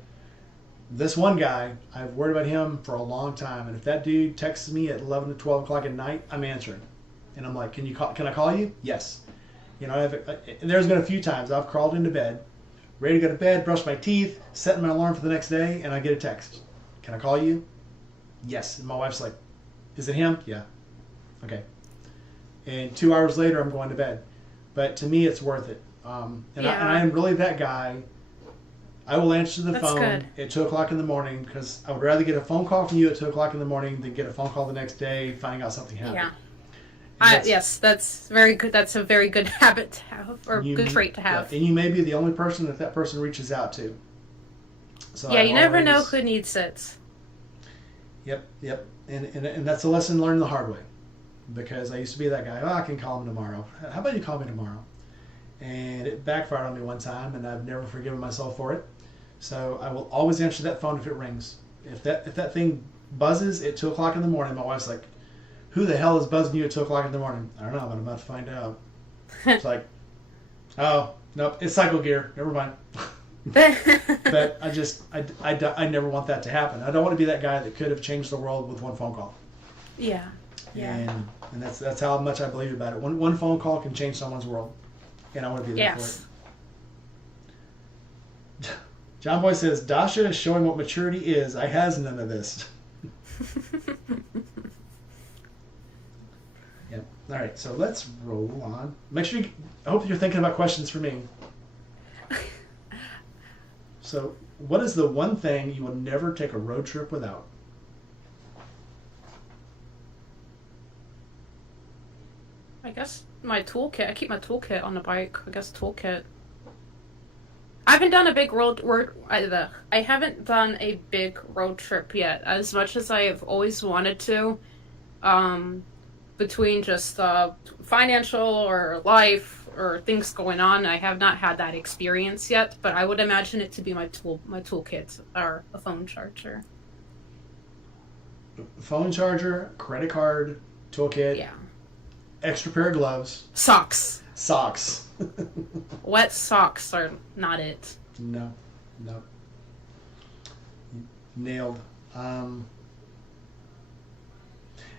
this one guy, I've worried about him for a long time. And if that dude texts me at 11 to 12 o'clock at night, I'm answering. And I'm like, can I call you? Yes. There's been a few times I've crawled into bed, ready to go to bed, brush my teeth, setting my alarm for the next day, and I get a text. Can I call you? Yes. And my wife's like, is it him? Yeah. Okay. And 2 hours later, I'm going to bed. But to me, it's worth it. I am really that guy. I will answer the phone at 2 o'clock in the morning, because I would rather get a phone call from you at 2 o'clock in the morning than get a phone call the next day finding out something happened. Yeah. Yes, that's very good. That's a very good habit to have, or good trait to have. Yeah, and you may be the only person that person reaches out to. So yeah, you never know who needs it. Yep. And that's a lesson learned the hard way. Because I used to be that guy, I can call him tomorrow. How about you call me tomorrow? And it backfired on me one time, and I've never forgiven myself for it. So I will always answer that phone if it rings. If that thing buzzes at 2 o'clock in the morning, my wife's like, who the hell is buzzing you at 2 o'clock in the morning? I don't know, but I'm about to find out. It's like, oh, nope, it's cycle gear. Never mind. But I never want that to happen. I don't want to be that guy that could have changed the world with one phone call. Yeah. And that's how much I believe about it. One phone call can change someone's world. And I want to be there for it. John Boy says, Dasha is showing what maturity is. I has none of this. Yep. All right, so let's roll on. I hope you're thinking about questions for me. So, what is the one thing you will never take a road trip without? I guess my toolkit. I keep my toolkit on the bike. I guess toolkit. I haven't done a big I haven't done a big road trip yet. As much as I have always wanted to, between just financial or life or things going on, I have not had that experience yet. But I would imagine it to be my toolkit or a phone charger. Phone charger, credit card, toolkit. Yeah. Extra pair of gloves. Socks. Wet socks are not it. No. Nailed.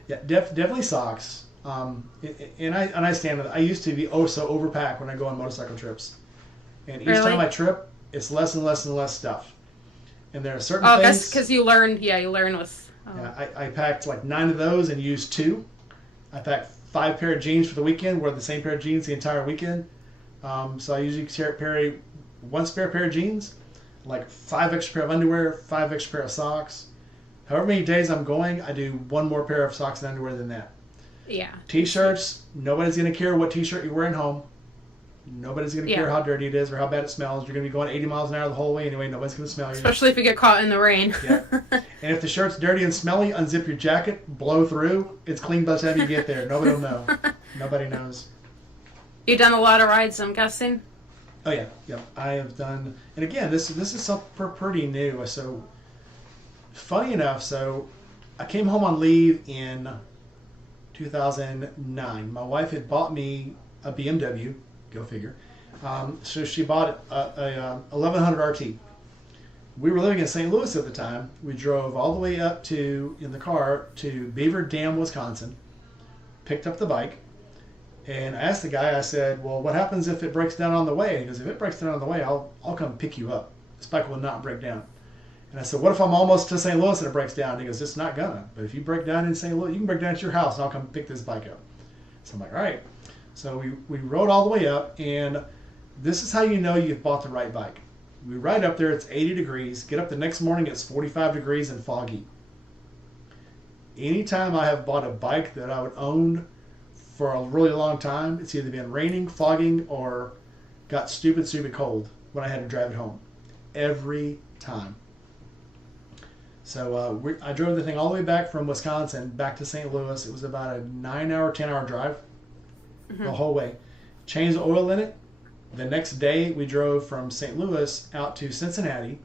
Yeah, definitely socks. And I stand with it. I used to be so overpacked when I go on motorcycle trips. And each time I trip, it's less and less and less stuff. And there are certain things. Oh, that's because you learn. Yeah, you learn with. Yeah, I packed like 9 of those and used 2. I packed 5 pair of jeans for the weekend, wear the same pair of jeans the entire weekend. So I usually carry 1 spare pair of jeans, like 5 extra pair of underwear, 5 extra pair of socks. However many days I'm going, I do 1 more pair of socks and underwear than that. Yeah. T-shirts, nobody's going to care what T-shirt you're wearing home. Nobody's going to care how dirty it is or how bad it smells. You're going to be going 80 miles an hour the whole way anyway. Nobody's going to smell you. Especially if you get caught in the rain. Yeah. And if the shirt's dirty and smelly, unzip your jacket, blow through. It's clean by the time you get there. Nobody will know. Nobody knows. You've done a lot of rides, I'm guessing? Oh, yeah. Yeah. I have done... And again, this is something pretty new. So, funny enough, I came home on leave in 2009. My wife had bought me a BMW. Go figure. So she bought a 1100 RT. We were living in St. Louis at the time. We drove all the way up in the car to Beaver Dam, Wisconsin, picked up the bike, and I asked the guy, I said, well, what happens if it breaks down on the way? And he goes, if it breaks down on the way, I'll come pick you up. This bike will not break down. And I said, what if I'm almost to St. Louis and it breaks down? And he goes, it's not gonna. But if you break down in St. Louis, you can break down at your house and I'll come pick this bike up. So I'm like, all right. So we rode all the way up, and this is how you know you've bought the right bike. We ride up there, it's 80 degrees. Get up the next morning, it's 45 degrees and foggy. Anytime I have bought a bike that I would own for a really long time, it's either been raining, fogging, or got stupid cold when I had to drive it home. Every time. So I drove the thing all the way back from Wisconsin back to St. Louis. It was about a 9-hour, 10-hour drive the whole way. Changed the oil in it. The next day we drove from St. Louis out to Cincinnati.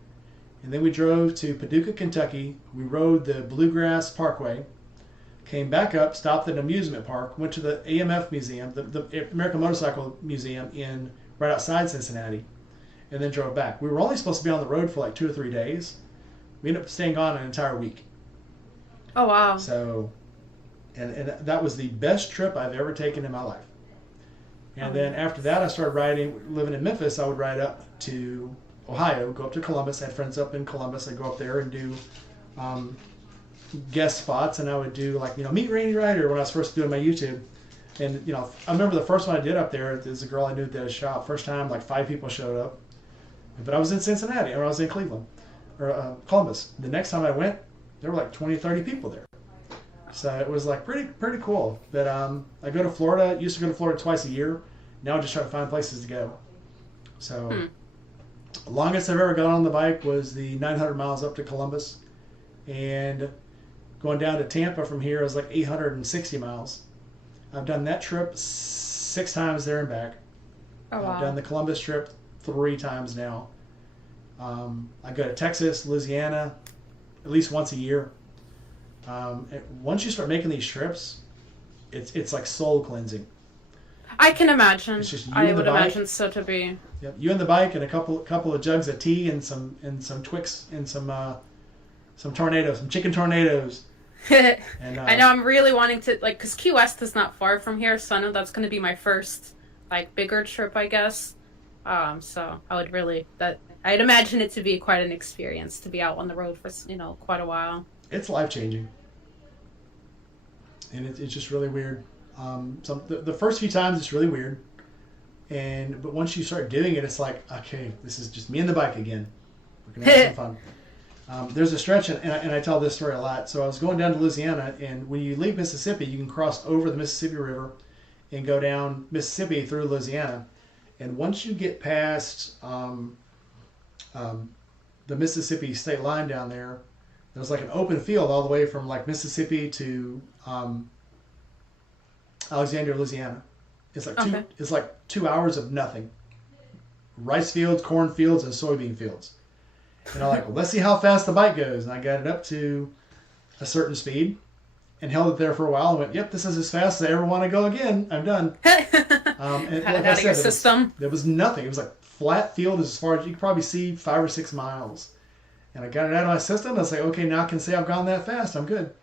And then we drove to Paducah, Kentucky. We rode the Bluegrass Parkway. Came back up, stopped at an amusement park, went to the AMF Museum, the American Motorcycle Museum right outside Cincinnati, and then drove back. We were only supposed to be on the road for like 2 or 3 days. We ended up staying gone an entire week. Oh, wow. So, and that was the best trip I've ever taken in my life. And then after that, I started riding, living in Memphis, I would ride up to Ohio, go up to Columbus. I had friends up in Columbus. I'd go up there and do guest spots, and I would do like, meet Rainy Rider when I was first doing my YouTube. And, I remember the first one I did up there, there's a girl I knew at the shop. First time, like 5 people showed up. But I was in Cincinnati, or I was in Cleveland, or Columbus. The next time I went, there were like 20, 30 people there. So it was like pretty cool. But I go to Florida, used to go to Florida twice a year. Now I just try to find places to go. So the longest I've ever gone on the bike was the 900 miles up to Columbus. And going down to Tampa from here is like 860 miles. I've done that trip 6 times there and back. Oh, wow. I've done the Columbus trip 3 times now. I go to Texas, Louisiana, at least once a year. Once you start making these trips, it's like soul cleansing. I can imagine. It's just you I and the would bike. imagine so to be. Yep, you and the bike and a couple of jugs of tea and some Twix and some tornadoes, some chicken tornadoes. And I know I'm really wanting to, like, because Key West is not far from here, so I know that's going to be my first, like, bigger trip, I guess. So I would I'd imagine it to be quite an experience to be out on the road for, quite a while. It's life-changing. And it's just really weird. So the first few times it's really weird. But once you start doing it, it's like, okay, this is just me and the bike again. We're going to have some fun. There's a stretch, and I tell this story a lot. So I was going down to Louisiana, and when you leave Mississippi, you can cross over the Mississippi River and go down Mississippi through Louisiana. And once you get past the Mississippi state line down there, there's like an open field all the way from like Mississippi to Alexandria, Louisiana. It's like 2 hours of nothing. Rice fields, corn fields, and soybean fields. And I'm like, well, let's see how fast the bike goes. And I got it up to a certain speed and held it there for a while and went, yep, this is as fast as I ever want to go again. I'm done. And Had it out of your system. There was nothing. It was like flat field as far as you could probably see 5 or 6 miles. And I got it out of my system. I was like, okay, now I can say I've gone that fast. I'm good.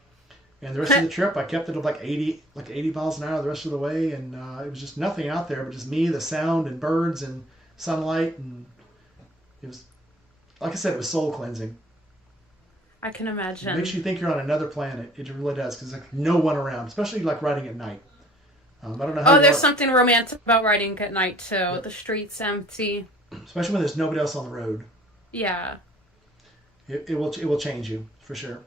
And the rest of the trip, I kept it at like 80 miles an hour the rest of the way. And it was just nothing out there but just me, the sound, and birds, and sunlight. And it was, like I said, it was soul cleansing. I can imagine. It makes you think you're on another planet. It really does, because there's like no one around, especially like riding at night. I don't know how. Oh, there's something romantic about riding at night too. Yep. The streets empty. Especially when there's nobody else on the road. Yeah. It will change you for sure.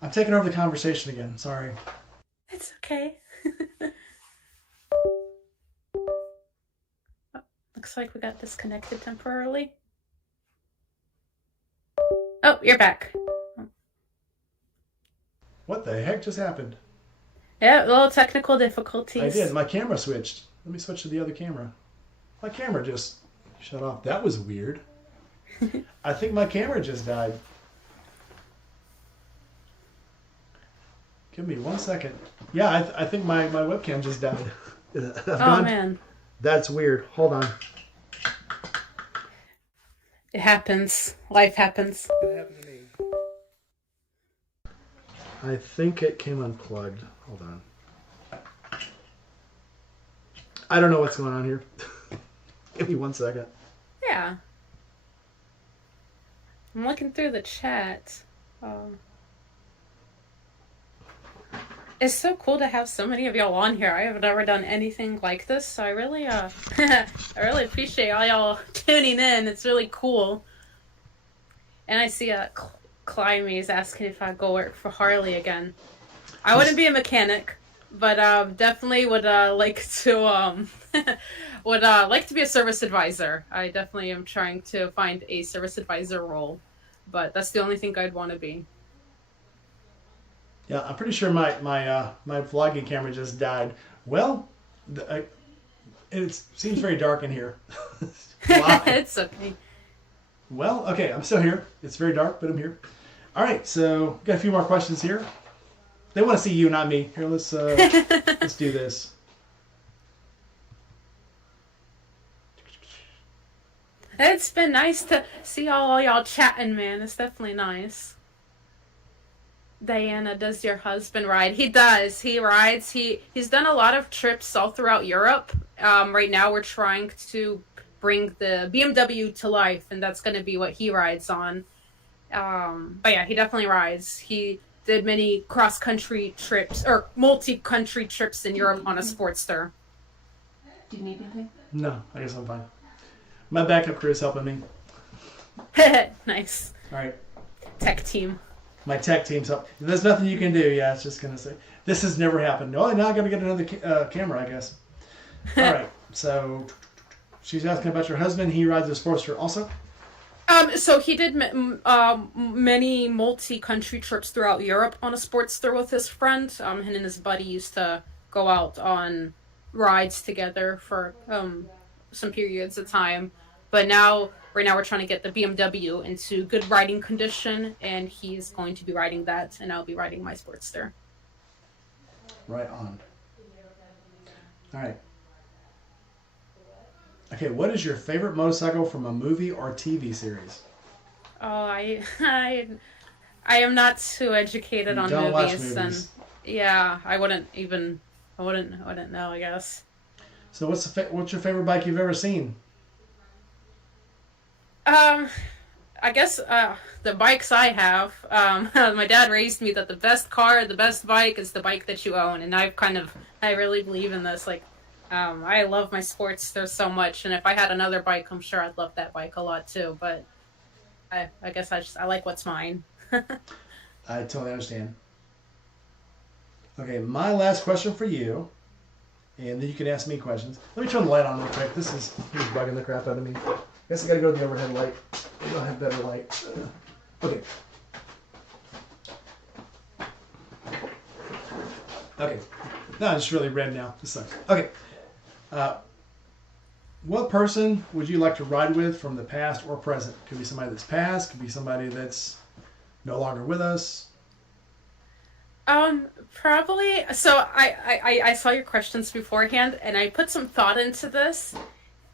I'm taking over the conversation again. Sorry. It's okay. Oh, looks like we got disconnected temporarily. Oh, you're back. What the heck just happened? Yeah, little technical difficulties. I did. My camera switched. Let me switch to the other camera. My camera just shut off. That was weird. I think my camera just died. Give me 1 second. Yeah, I think my webcam just died. Man. That's weird. Hold on. It happens. Life happens. It happened to me. I think it came unplugged. Hold on. I don't know what's going on here. Give me 1 second. Yeah. I'm looking through the chat. It's so cool to have so many of y'all on here. I have never done anything like this, so I really, I really appreciate all y'all tuning in. It's really cool. And I see Climby is asking if I go work for Harley again. I wouldn't be a mechanic, but definitely would like to would like to be a service advisor. I definitely am trying to find a service advisor role, but that's the only thing I'd want to be. Yeah, I'm pretty sure my vlogging camera just died. Well, it seems very dark in here. Wow. It's okay. Well, okay, I'm still here. It's very dark, but I'm here. All right, so got a few more questions here. They want to see you, not me. Here, let's do this. It's been nice to see all y'all chatting, man. It's definitely nice. Diana, does your husband ride? He does. He rides. He's done a lot of trips all throughout Europe. Right now, we're trying to bring the BMW to life, and that's going to be what he rides on. But yeah, he definitely rides. He did many cross-country trips or multi-country trips in Europe on a Sportster. Do you need anything? No, I guess I'm fine. My backup crew is helping me. Nice. All right. Tech team. My tech team's up. There's nothing you can do. Yeah, it's just going to say, this has never happened. Oh, now I got to get another camera, I guess. All right. So she's asking about your husband. He rides a Sportster also? So he did many multi-country trips throughout Europe on a Sportster with his friend. Him and his buddy used to go out on rides together for some periods of time. But right now we're trying to get the BMW into good riding condition, and he's going to be riding that, and I'll be riding my Sportster. Right on. All right. Okay, what is your favorite motorcycle from a movie or TV series? Oh, I am not too educated on Don't watch movies, movies. and yeah, I wouldn't know, I guess. So what's your favorite bike you've ever seen? I guess the bikes I have. My dad raised me that the best bike is the bike that you own, and I really believe in this. Like, I love my Sportster so much, and if I had another bike, I'm sure I'd love that bike a lot too. But I guess I like what's mine. I totally understand. Okay, my last question for you, and then you can ask me questions. Let me turn the light on real quick. He's bugging the crap out of me. I guess I gotta go to the overhead light. We don't have better light. Okay. Okay. No, it's really red now. This sucks. Okay. What person would you like to ride with from the past or present? Could be somebody that's passed. Could be somebody that's no longer with us. Probably. So I saw your questions beforehand, and I put some thought into this.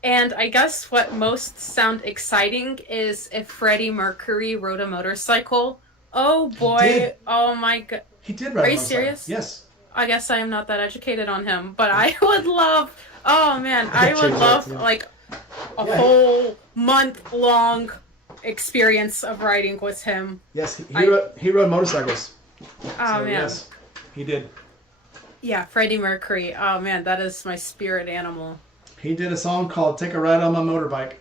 And I guess what most sound exciting is if Freddie Mercury rode a motorcycle. Oh boy! Oh my god! He did ride a motorcycle. Are you serious? Yes. I guess I am not that educated on him, but I would love. Oh man, I would love like a whole month-long experience of riding with him. Yes, he rode motocycles. Oh So, man. yes, he did. Yeah, Freddie Mercury. Oh man, that is my spirit animal. He did a song called "Take a Ride on My Motorbike."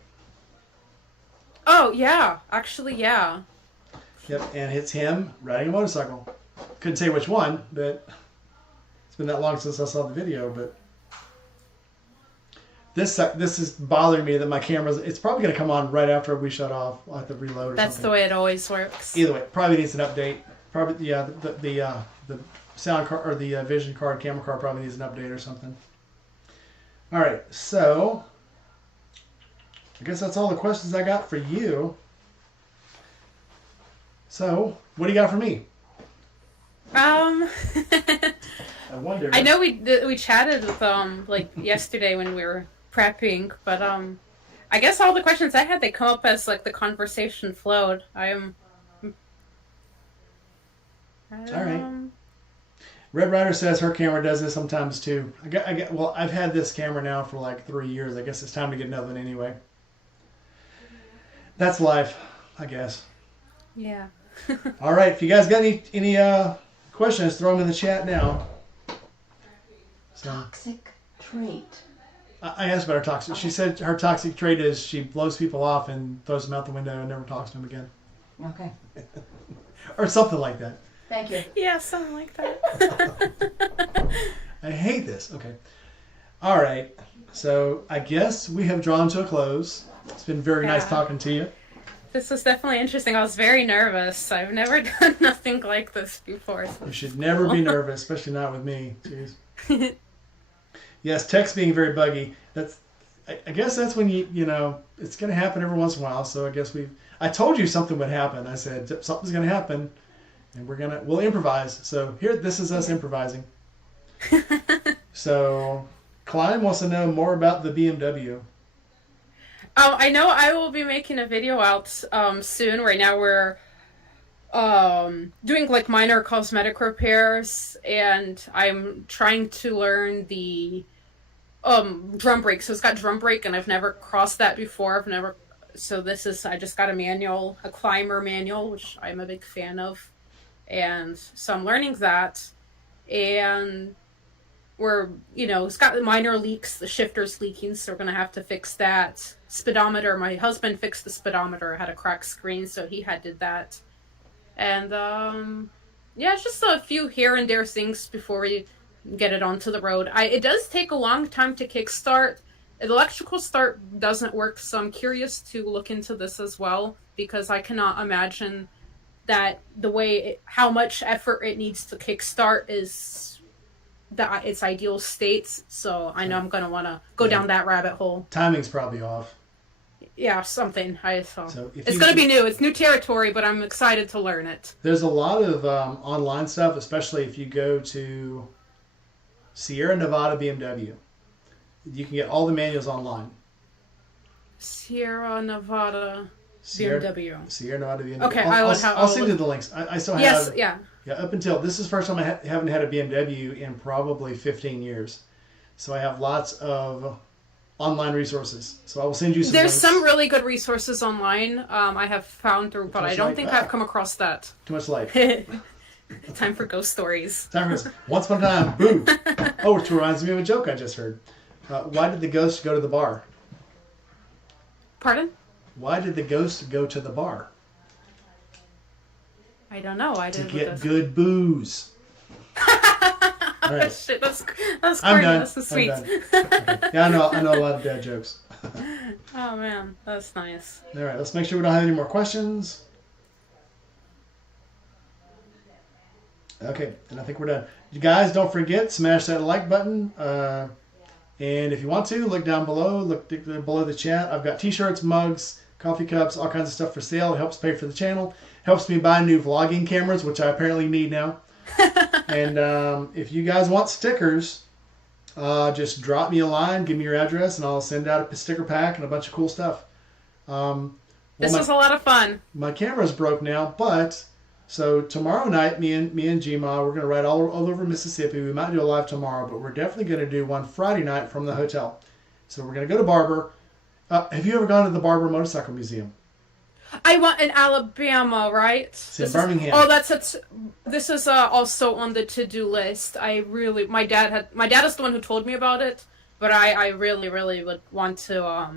Oh yeah, actually yeah. Yep, and it's him riding a motorcycle. Couldn't say which one, but it's been that long since I saw the video. But this is bothering me that my camera's. It's probably going to come on right after we shut off. I'll have to reload or That's something. the way it always works. Either way, probably needs an update. Probably the sound card or the vision card, camera card probably needs an update or something. All right, so I guess that's all the questions I got for you. So, what do you got for me? I wonder. I know we chatted with like yesterday when we were prepping, but I guess all the questions I had, they come up as like the conversation flowed. All right. Red Rider says her camera does this sometimes too. Well, I've had this camera now for like 3 years. I guess it's time to get another one anyway. That's life, I guess. Yeah. All right. If you guys got any questions, throw them in the chat now. So, Toxic trait. I asked about her toxic. She said her toxic trait is she blows people off and throws them out the window and never talks to them again. Okay. or something like that. Thank you. Yeah, something like that. I hate this. Okay. All right. So I guess we have drawn to a close. It's been very nice Yeah. talking to you. This was definitely interesting. I was very nervous. I've never done nothing like this before. So You should never be nervous, especially not with me. Jeez. Yes, text being very buggy. I guess that's when you know it's going to happen every once in a while. So I guess I told you something would happen. I said something's going to happen, and we'll improvise. So here, this is us improvising. So Klein wants to know more about the BMW. I know I will be making a video out soon. Right now we're doing like minor cosmetic repairs, and I'm trying to learn the drum brake. So it's got drum brake, and I've never crossed that before. So I just got a climber manual, which I'm a big fan of, and so I'm learning that, and it's got minor leaks. The shifter's leaking, so we're gonna have to fix that. Speedometer. My husband fixed the speedometer. It had a cracked screen, so he did that. And it's just a few here and there things before we get it onto the road. It does take a long time to kickstart. The electrical start doesn't work, so I'm curious to look into this as well, because I cannot imagine that how much effort it needs to kickstart is its ideal states. So I know I'm going to want to go down that rabbit hole. Timing's probably off. Yeah, something. I saw. So it's going to be new. It's new territory, but I'm excited to learn it. There's a lot of online stuff, especially if you go to Sierra Nevada BMW. You can get all the manuals online. Sierra Nevada BMW. Sierra Nevada BMW. Okay, I'll send you the links. I still have. Yes, yeah. Yeah, up until this is the first time I haven't had a BMW in probably 15 years. So I have lots of online resources. So I will send you some There's links. some really good resources online I have found through, but I don't think I've come across that. Too much life. Time for ghost stories. Once upon a time, boo. Oh, it reminds me of a joke I just heard. Why did the ghost go to the bar? Pardon? Why did the ghost go to the bar? I don't know. To get good booze. All right. Shit, that's corny. I'm done. That's so sweet. Okay. Yeah, I know a lot of dad jokes. Oh man, that's nice. All right, let's make sure we don't have any more questions. Okay, and I think we're done. You guys, don't forget, smash that like button. And if you want to, look down below. Look below the chat. I've got t-shirts, mugs, coffee cups, all kinds of stuff for sale. It helps pay for the channel. Helps me buy new vlogging cameras, which I apparently need now. And if you guys want stickers, just drop me a line, give me your address, and I'll send out a sticker pack and a bunch of cool stuff. This was a lot of fun. My camera's broke now, but so tomorrow night, me and Gma, we're going to ride all over Mississippi. We might do a live tomorrow, but we're definitely going to do one Friday night from the hotel. So we're going to go to Barber. Have you ever gone to the Barber Motorcycle Museum? I want in Alabama, right? It's in Birmingham. This is also on the to-do list. My dad is the one who told me about it, but I really would want to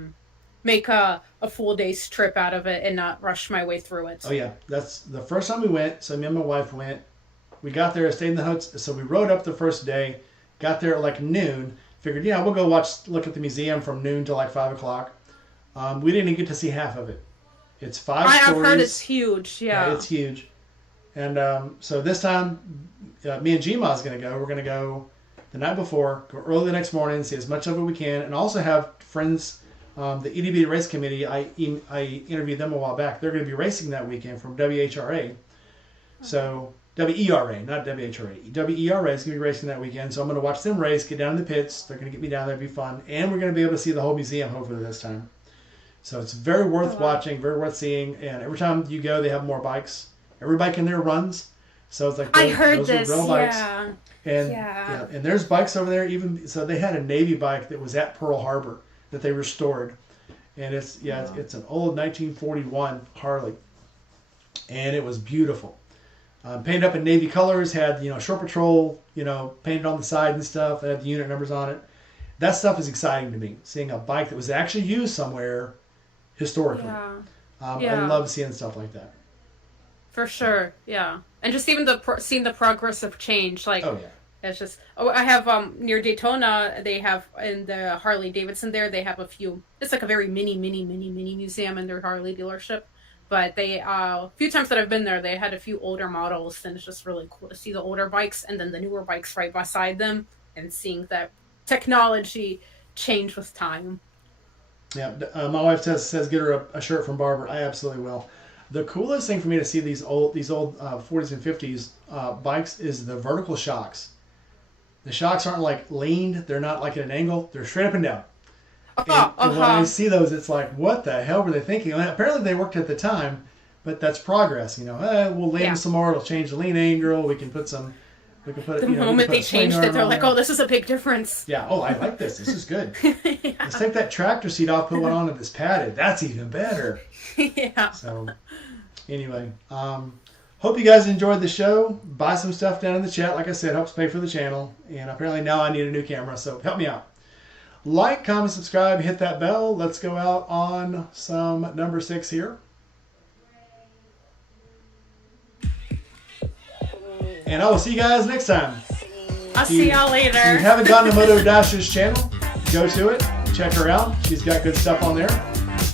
make a full day's trip out of it and not rush my way through it. Oh yeah, that's the first time we went. So me and my wife went. We got there, stayed in the hotel. So we rode up the first day, got there at like noon. Figured, we'll go look at the museum from noon to like 5 o'clock. We didn't even get to see half of it. It's 5 stories. I've heard it's huge. Yeah, it's huge. And so this time, me and Gma's going to go. We're going to go the night before, go early the next morning, see as much of it we can, and also have friends. The EDB race committee, I interviewed them a while back. They're going to be racing that weekend from WHRA. So WERA, not WHRA. WERA is going to be racing that weekend. So I'm going to watch them race, get down in the pits. They're going to get me down there, it'll be fun. And we're going to be able to see the whole museum hopefully this time. So it's very worth watching, very worth seeing. And every time you go, they have more bikes. Every bike in there runs. So it's like I heard those this, are real bikes. yeah. And and there's bikes over there. Even so, they had a Navy bike that was at Pearl Harbor that they restored, and it's an old 1941 Harley, and it was beautiful. Painted up in Navy colors, had Shore Patrol painted on the side and stuff. It had the unit numbers on it. That stuff is exciting to me. Seeing a bike that was actually used somewhere historically. I love seeing stuff like that. For sure, yeah. And just even seeing the progress of change, like Oh yeah. it's just. Oh, I have near Daytona, they have in the Harley Davidson there. They have a few. It's like a very mini museum in their Harley dealership. But they a few times that I've been there, they had a few older models, and it's just really cool to see the older bikes and then the newer bikes right beside them, and seeing that technology change with time. Yeah, my wife says get her a shirt from Barber. I absolutely will. The coolest thing for me to see these old 40s and 50s bikes is the vertical shocks. The shocks aren't like leaned. They're not like at an angle. They're straight up and down. And when I see those, it's like, what the hell were they thinking? I mean, apparently they worked at the time, but that's progress. You know, we'll lean some more. It'll change the lean angle. We can put some. We can put The you know, moment put they a swing changed arm it, they're on like, there. "Oh, this is a big difference." Yeah. Oh, I like this. This is good. Yeah. Let's take that tractor seat off, put one on that's padded. That's even better. Yeah. So, anyway, hope you guys enjoyed the show. Buy some stuff down in the chat. Like I said, helps pay for the channel. And apparently now I need a new camera, so help me out. Like, comment, subscribe, hit that bell. Let's go out on some number 6 here. And I will see you guys next time. I'll see y'all If you later. haven't gotten to Moto Dasha's channel, go to it. Check her out. She's got good stuff on there.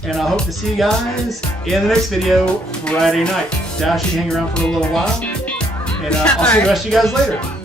And I hope to see you guys in the next video Friday night. Dasha, hang around for a little while. And I'll see the rest of you guys later.